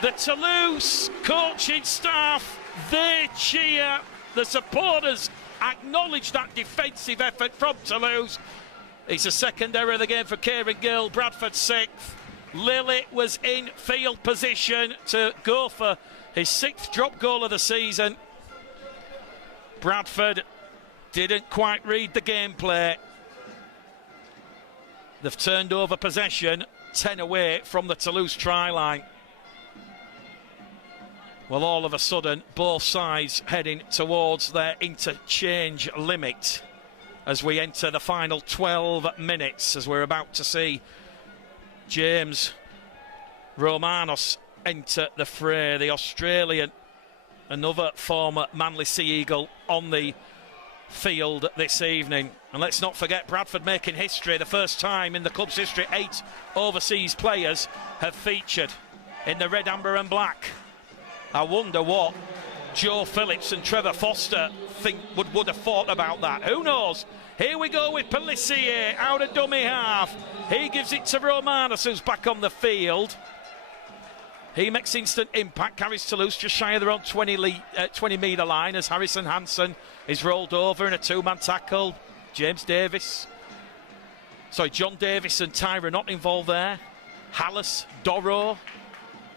The Toulouse coaching staff, they cheer. The supporters acknowledge that defensive effort from Toulouse. It's a second error of the game for Kieran Gill. Bradford 6th. Lilly was in field position to go for his 6th drop goal of the season. Bradford didn't quite read the gameplay. They've turned over possession 10 away from the Toulouse try line. Well, all of a sudden, both sides heading towards their interchange limit as we enter the final 12 minutes, as we're about to see James Romanos enter the fray, the Australian, another former Manly Sea Eagle on the field this evening. And let's not forget Bradford making history, the first time in the club's history 8 overseas players have featured in the red, amber and black. I wonder what Joe Phillips and Trevor Foster think would have thought about that. Who knows? Here we go with Pelissier out of dummy half. He gives it to Romanos, who's back on the field. He makes instant impact, carries Toulouse just shy of their own 20-metre line as Harrison Hansen is rolled over in a 2-man tackle. John Davis and Tyra not involved there. Hallis, Doro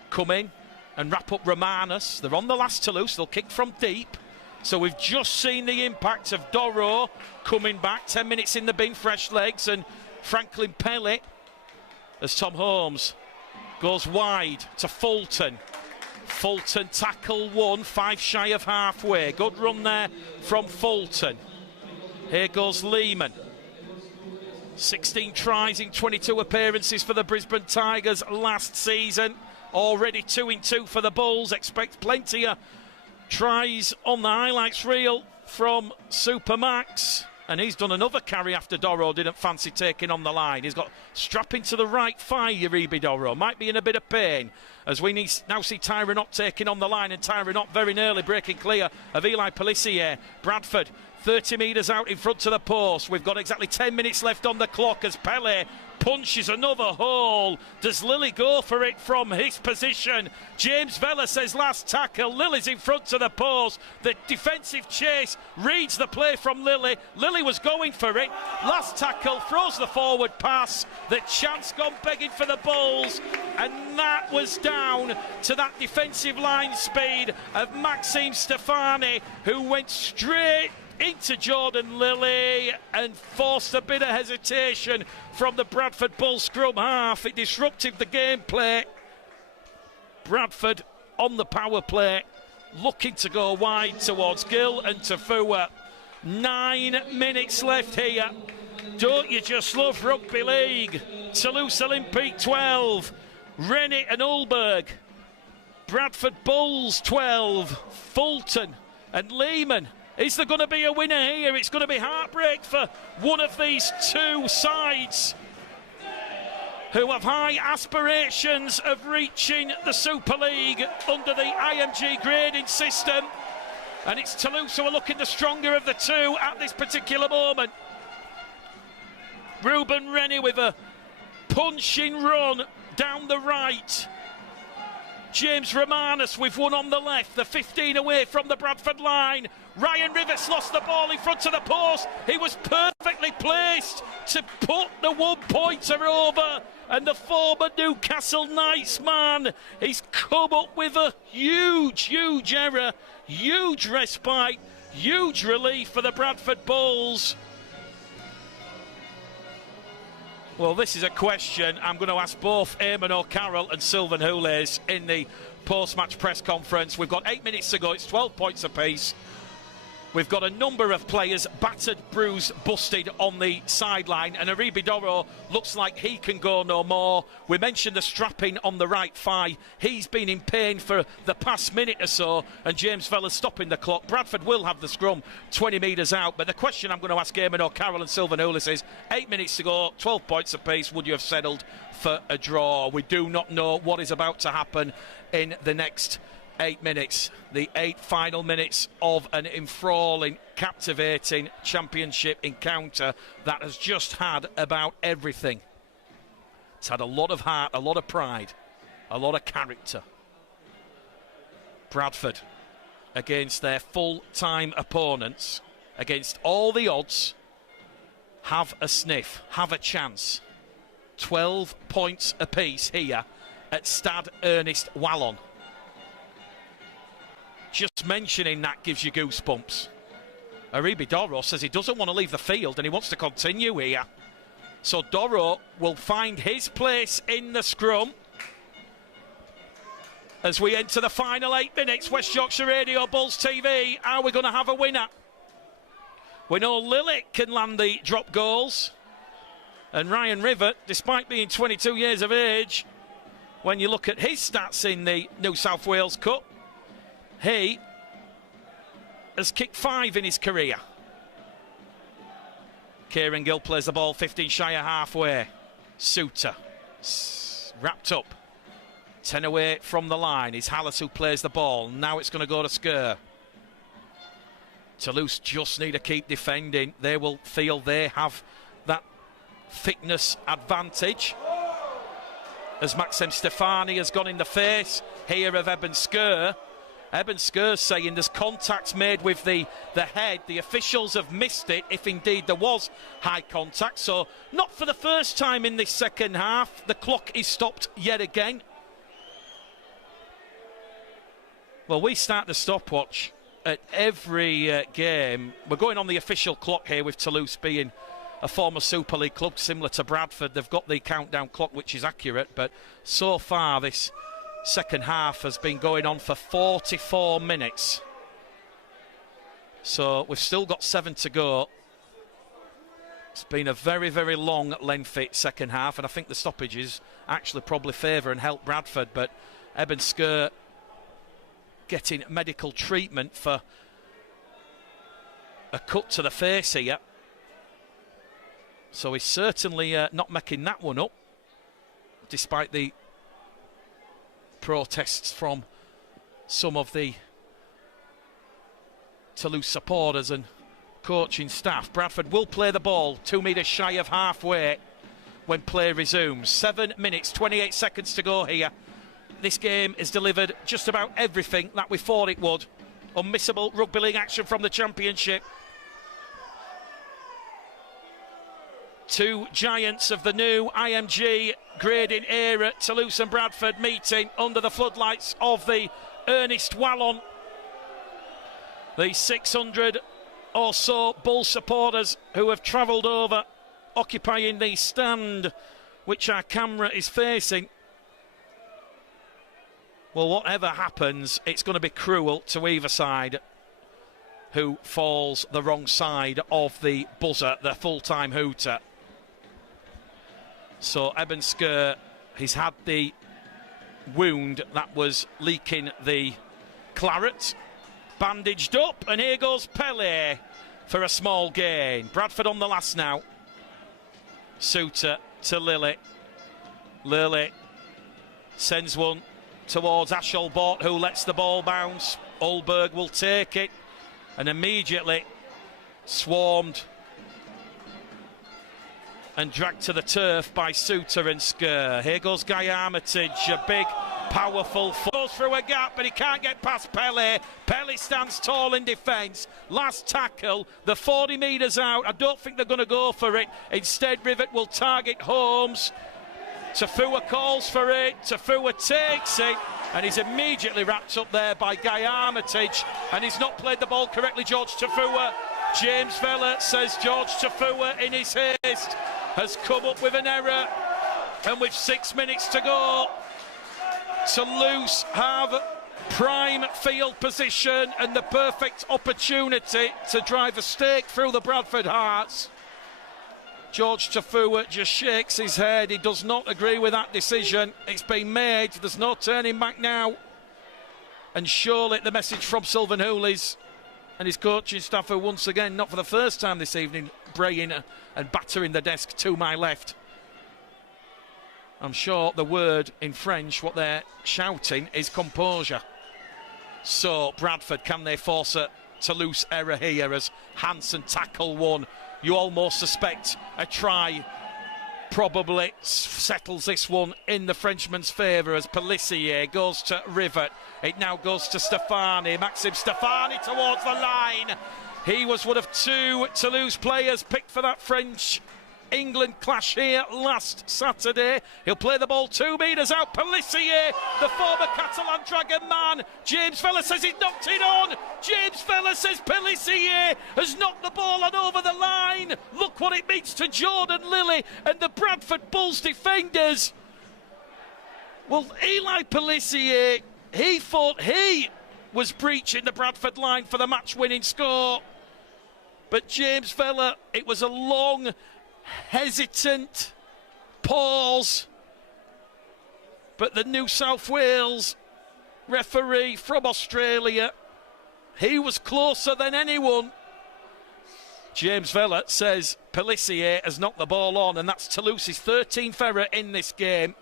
come in and wrap up Romanos. They're on the last Toulouse, they'll kick from deep. So we've just seen the impact of Doro coming back, 10 minutes in the bin, fresh legs, and Franklin Pellet as Tom Holmes goes wide to Fulton. Fulton tackle 1, 5 shy of halfway. Good run there from Fulton. Here goes Lehman. 16 tries in 22 appearances for the Brisbane Tigers last season. Already 2-2 for the Bulls. Expect plenty of tries on the highlights reel from Supermax. And he's done another carry after Doro didn't fancy taking on the line. He's got strapping to the right thigh, Uribe Doro. Might be in a bit of pain as we now see Tyra not taking on the line, and Tyra not very nearly breaking clear of Eli Pelissier. Bradford 30 metres out in front of the post. We've got exactly 10 minutes left on the clock as Pele punches another hole. Does Lilly go for it from his position? James Vella says last tackle. Lilly's in front of the post. The defensive chase reads the play from Lilly. Lilly was going for it. Last tackle, throws the forward pass. The chance gone begging for the Bulls, and that was down to that defensive line speed of Maxime Stefani, who went straight into Jordan Lilly and forced a bit of hesitation from the Bradford Bull scrum half. It disrupted the gameplay. Bradford on the power play looking to go wide towards Gill and Tafua. 9 minutes left here. Don't you just love rugby league? Toulouse Olympique 12, Rennes and Ulberg, Bradford Bulls 12, Fulton and Lehman. Is there going to be a winner here? It's going to be heartbreak for one of these two sides who have high aspirations of reaching the Super League under the IMG grading system. And it's Toulouse who are looking the stronger of the two at this particular moment. Ruben Rennie with a punching run down the right. James Romanus with one on the left, the 15 away from the Bradford line. Ryan Rivets lost the ball in front of the post. He was perfectly placed to put the one-pointer over, and the former Newcastle Knights man, he's come up with a huge error, huge respite, huge relief for the Bradford Bulls. Well, this is a question I'm going to ask both Eamon O'Carroll and Sylvan Houles in the post-match press conference. We've got 8 minutes to go. It's 12 points apiece. We've got a number of players battered, bruised, busted on the sideline, and Aribi Doro looks like he can go no more. We mentioned the strapping on the right thigh. He's been in pain for the past minute or so, and James Vella's stopping the clock. Bradford will have the scrum 20 metres out, but the question I'm going to ask Eamon O'Carroll and Sylvan Houles is, 8 minutes to go, 12 points apiece, would you have settled for a draw? We do not know what is about to happen in the next 8 minutes, the 8 final minutes of an enthralling, captivating championship encounter that has just had about everything. It's had a lot of heart, a lot of pride, a lot of character. Bradford against their full-time opponents, against all the odds, have a sniff, have a chance. 12 points apiece here at Stade Ernest Wallon. Just mentioning that gives you goosebumps. Aribi Doro says he doesn't want to leave the field and he wants to continue here. So Doro will find his place in the scrum as we enter the final 8 minutes. West Yorkshire Radio, Bulls TV. Are we going to have a winner? We know Lillick can land the drop goals. And Ryan Rivet, despite being 22 years of age, when you look at his stats in the New South Wales Cup, he has kicked 5 in his career. Kieran Gill plays the ball 15 shy of halfway. Suter wrapped up. 10 away from the line. It's Hallis who plays the ball. Now it's going to go to Skur. Toulouse just need to keep defending. They will feel they have that thickness advantage. As Maxim Stefani has gone in the face here of Eben Skur. Eben Skur's saying there's contacts made with the head. The officials have missed it, if indeed there was high contact. So not for the first time in this second half. The clock is stopped yet again. Well, we start the stopwatch at every game. We're going on the official clock here with Toulouse being a former Super League club similar to Bradford. They've got the countdown clock, which is accurate, but so far this second half has been going on for 44 minutes. So we've still got 7 to go. It's been a very, very long, lengthy second half, and I think the stoppages actually probably favour and help Bradford, but Eben Skur getting medical treatment for a cut to the face here. So he's certainly not making that one up, despite the protests from some of the Toulouse supporters and coaching staff. Bradford will play the ball 2 metres shy of halfway when play resumes. 7 minutes, 28 seconds to go here. This game has delivered just about everything that we thought it would. Unmissable rugby league action from the championship. Two giants of the new IMG grading era, Toulouse and Bradford, meeting under the floodlights of the Ernest Wallon. The 600 or so Bull supporters who have travelled over, occupying the stand which our camera is facing. Well, whatever happens, it's going to be cruel to either side who falls the wrong side of the buzzer, the full-time hooter. So Eben Sker, he's had the wound that was leaking the claret, bandaged up, and here goes Pele for a small gain. Bradford on the last now. Suter to Lilly. Lilly sends one towards Ashelbort, who lets the ball bounce. Olberg will take it and immediately swarmed and dragged to the turf by Suter and Sker. Here goes Guy Armitage, a big, powerful, goes through a gap, but he can't get past Pele. Pele stands tall in defence. Last tackle, the 40 metres out. I don't think they're going to go for it. Instead, Rivet will target Holmes. Tafua calls for it. Tafua takes it, and he's immediately wrapped up there by Guy Armitage, and he's not played the ball correctly, George Tafua. James Vella says George Tafua, in his haste, has come up with an error, and with 6 minutes to go, Toulouse have prime field position and the perfect opportunity to drive a stake through the Bradford Hearts. George Tafua just shakes his head. He does not agree with that decision. It's been made. There's no turning back now. And surely the message from Sylvan Hooley's and his coaching staff are once again, not for the first time this evening, braying and battering the desk to my left. I'm sure the word in French, what they're shouting, is composure. So Bradford, can they force a Toulouse error here as Hansen tackle one? You almost suspect a try probably settles this one in the Frenchman's favour as Pelissier goes to Rivet. It now goes to Stefani. Maxime Stefani towards the line. He was one of two Toulouse players picked for that French-England clash here last Saturday. He'll play the ball 2 metres out. Pelissier, the former Catalan Dragon man. James Vella says he's knocked it on. James Vella says Pelissier has knocked the ball on over the line. Look what it means to Jordan Lilly and the Bradford Bulls defenders. Well, Eli Pelissier, he thought he was breaching the Bradford line for the match-winning score. But James Vella, it was a long, hesitant pause. But the New South Wales referee from Australia, he was closer than anyone. James Vella says Pelissier has knocked the ball on, and that's Toulouse's 13th error in this game.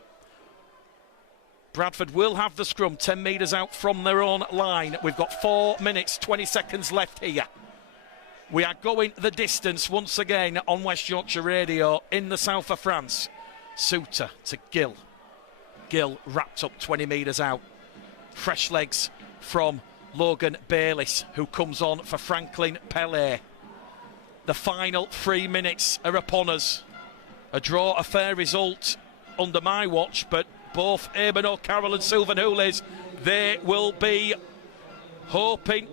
Bradford will have the scrum 10 metres out from their own line. We've got 4 minutes, 20 seconds left here. We are going the distance once again on West Yorkshire Radio in the south of France. Suter to Gill. Gill wrapped up 20 metres out. Fresh legs from Logan Bayliss, who comes on for Franklin Pele. The final 3 minutes are upon us. A draw, a fair result under my watch, but both Eamon O'Carroll and Sylvan Hooley's, they will be hoping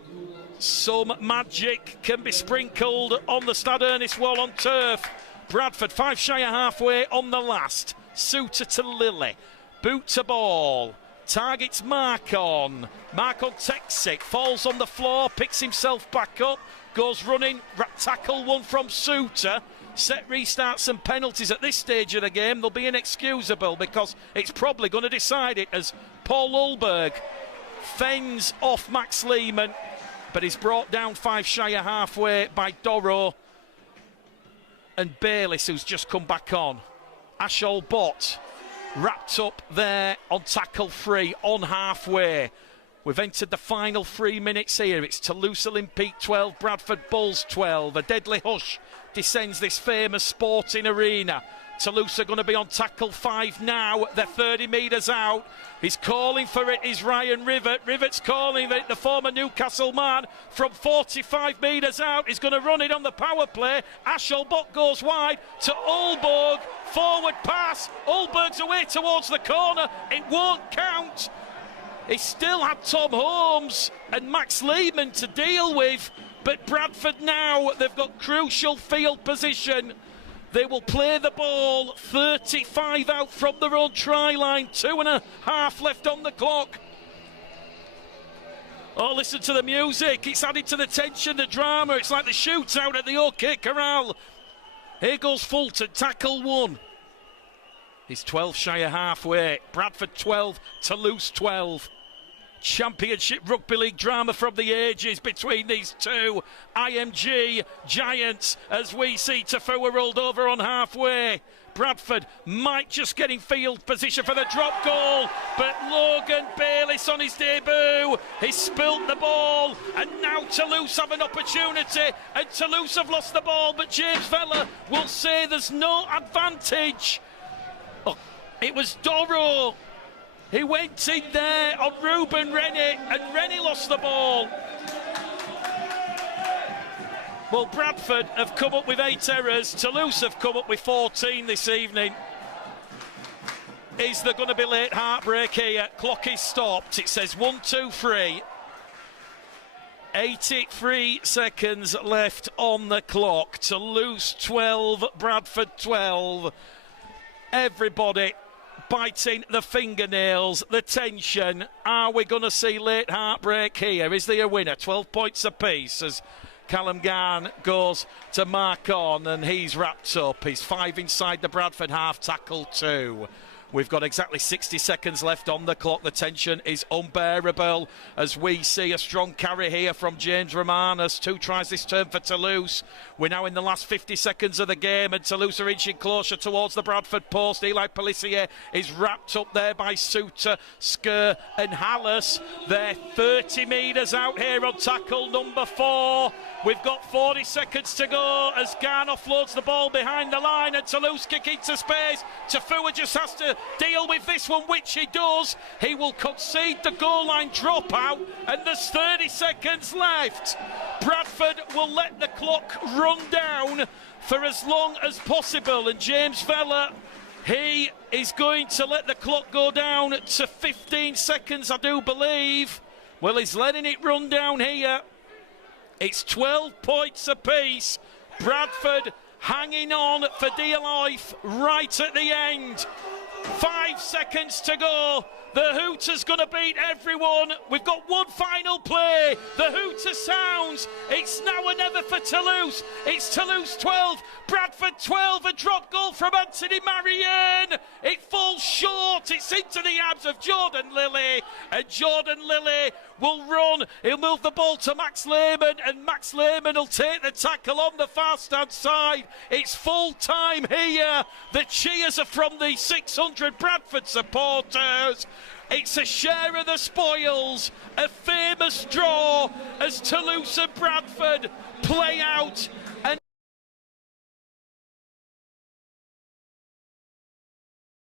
some magic can be sprinkled on the Stade Ernest wall on turf. Bradford 5 shy of halfway on the last. Suter to Lilly. Boot to ball. Targets Marcon. Marcon takes it. Falls on the floor. Picks himself back up. Goes running. Tackle one from Suter. Set restarts and penalties at this stage of the game. They'll be inexcusable because it's probably going to decide it as Paul Olberg fends off Max Lehman, but he's brought down 5 shy of halfway by Doro and Bayliss, who's just come back on. Ashelbort wrapped up there on tackle 3 on halfway. We've entered the final 3 minutes here. It's Toulouse Olympique 12, Bradford Bulls 12. A deadly hush descends this famous sporting arena. Toulouse are going to be on tackle 5 now. They're 30 metres out. He's calling for it, is Ryan Rivet. Rivet's calling it, the former Newcastle man from 45 metres out. He's going to run it on the power play. Ashelbot goes wide to Olberg. Forward pass. Olberg's away towards the corner. It won't count. He still had Tom Holmes and Max Lehman to deal with. But Bradford now, they've got crucial field position. They will play the ball 35 out from their own try line. 2.5 left on the clock. Oh, listen to the music. It's added to the tension, the drama. It's like the shootout at the OK Corral. Here goes Fulton, tackle 1. He's 12 shy of halfway. Bradford 12, Toulouse 12. Championship Rugby League drama from the ages between these two IMG giants as we see Tafua rolled over on halfway. Bradford might just get in field position for the drop goal, but Logan Bayliss on his debut, he spilt the ball, and now Toulouse have an opportunity, and Toulouse have lost the ball, but James Vella will say there's no advantage. Oh, it was Doro. He went in there on Ruben Rennie, and Rennie lost the ball. Well, Bradford have come up with 8 errors. Toulouse have come up with 14 this evening. Is there going to be late heartbreak here? Clock is stopped. It says 1, 2, 3. 83 seconds left on the clock. Toulouse 12, Bradford 12. Everybody biting the fingernails, the tension. Are we going to see late heartbreak here? Is there a winner? 12 points apiece as Callum Garn goes to mark on, and he's wrapped up. He's 5 inside the Bradford half, tackle 2. We've got exactly 60 seconds left on the clock. The tension is unbearable as we see a strong carry here from James Romanus. 2 tries this turn for Toulouse. We're now in the last 50 seconds of the game, and Toulouse are inching closer towards the Bradford post. Eli Pelissier is wrapped up there by Suter, Skur and Hallis. They're 30 metres out here on tackle number 4. We've got 40 seconds to go as Garn offloads the ball behind the line, and Toulouse kick into space. Tafua just has to deal with this one, which he does. He will concede the goal line dropout, and there's 30 seconds left. Bradford will let the clock run down for as long as possible, and James Vella, he is going to let the clock go down to 15 seconds, I do believe. Well, he's letting it run down here. It's 12 points apiece. Bradford hanging on for dear life right at the end. 5 seconds to go. The Hooter's going to beat everyone. We've got one final play. The Hooter sounds. It's now or never for Toulouse. It's Toulouse 12, Bradford 12. A drop goal from Anthony Marion. It falls short. It's into the abs of Jordan Lilly. And Jordan Lilly will run. He'll move the ball to Max Lehman, and Max Lehman will take the tackle on the far stand side. It's full time here. The cheers are from the 600 Bradford supporters. It's a share of the spoils, a famous draw as Toulouse and Bradford play out. And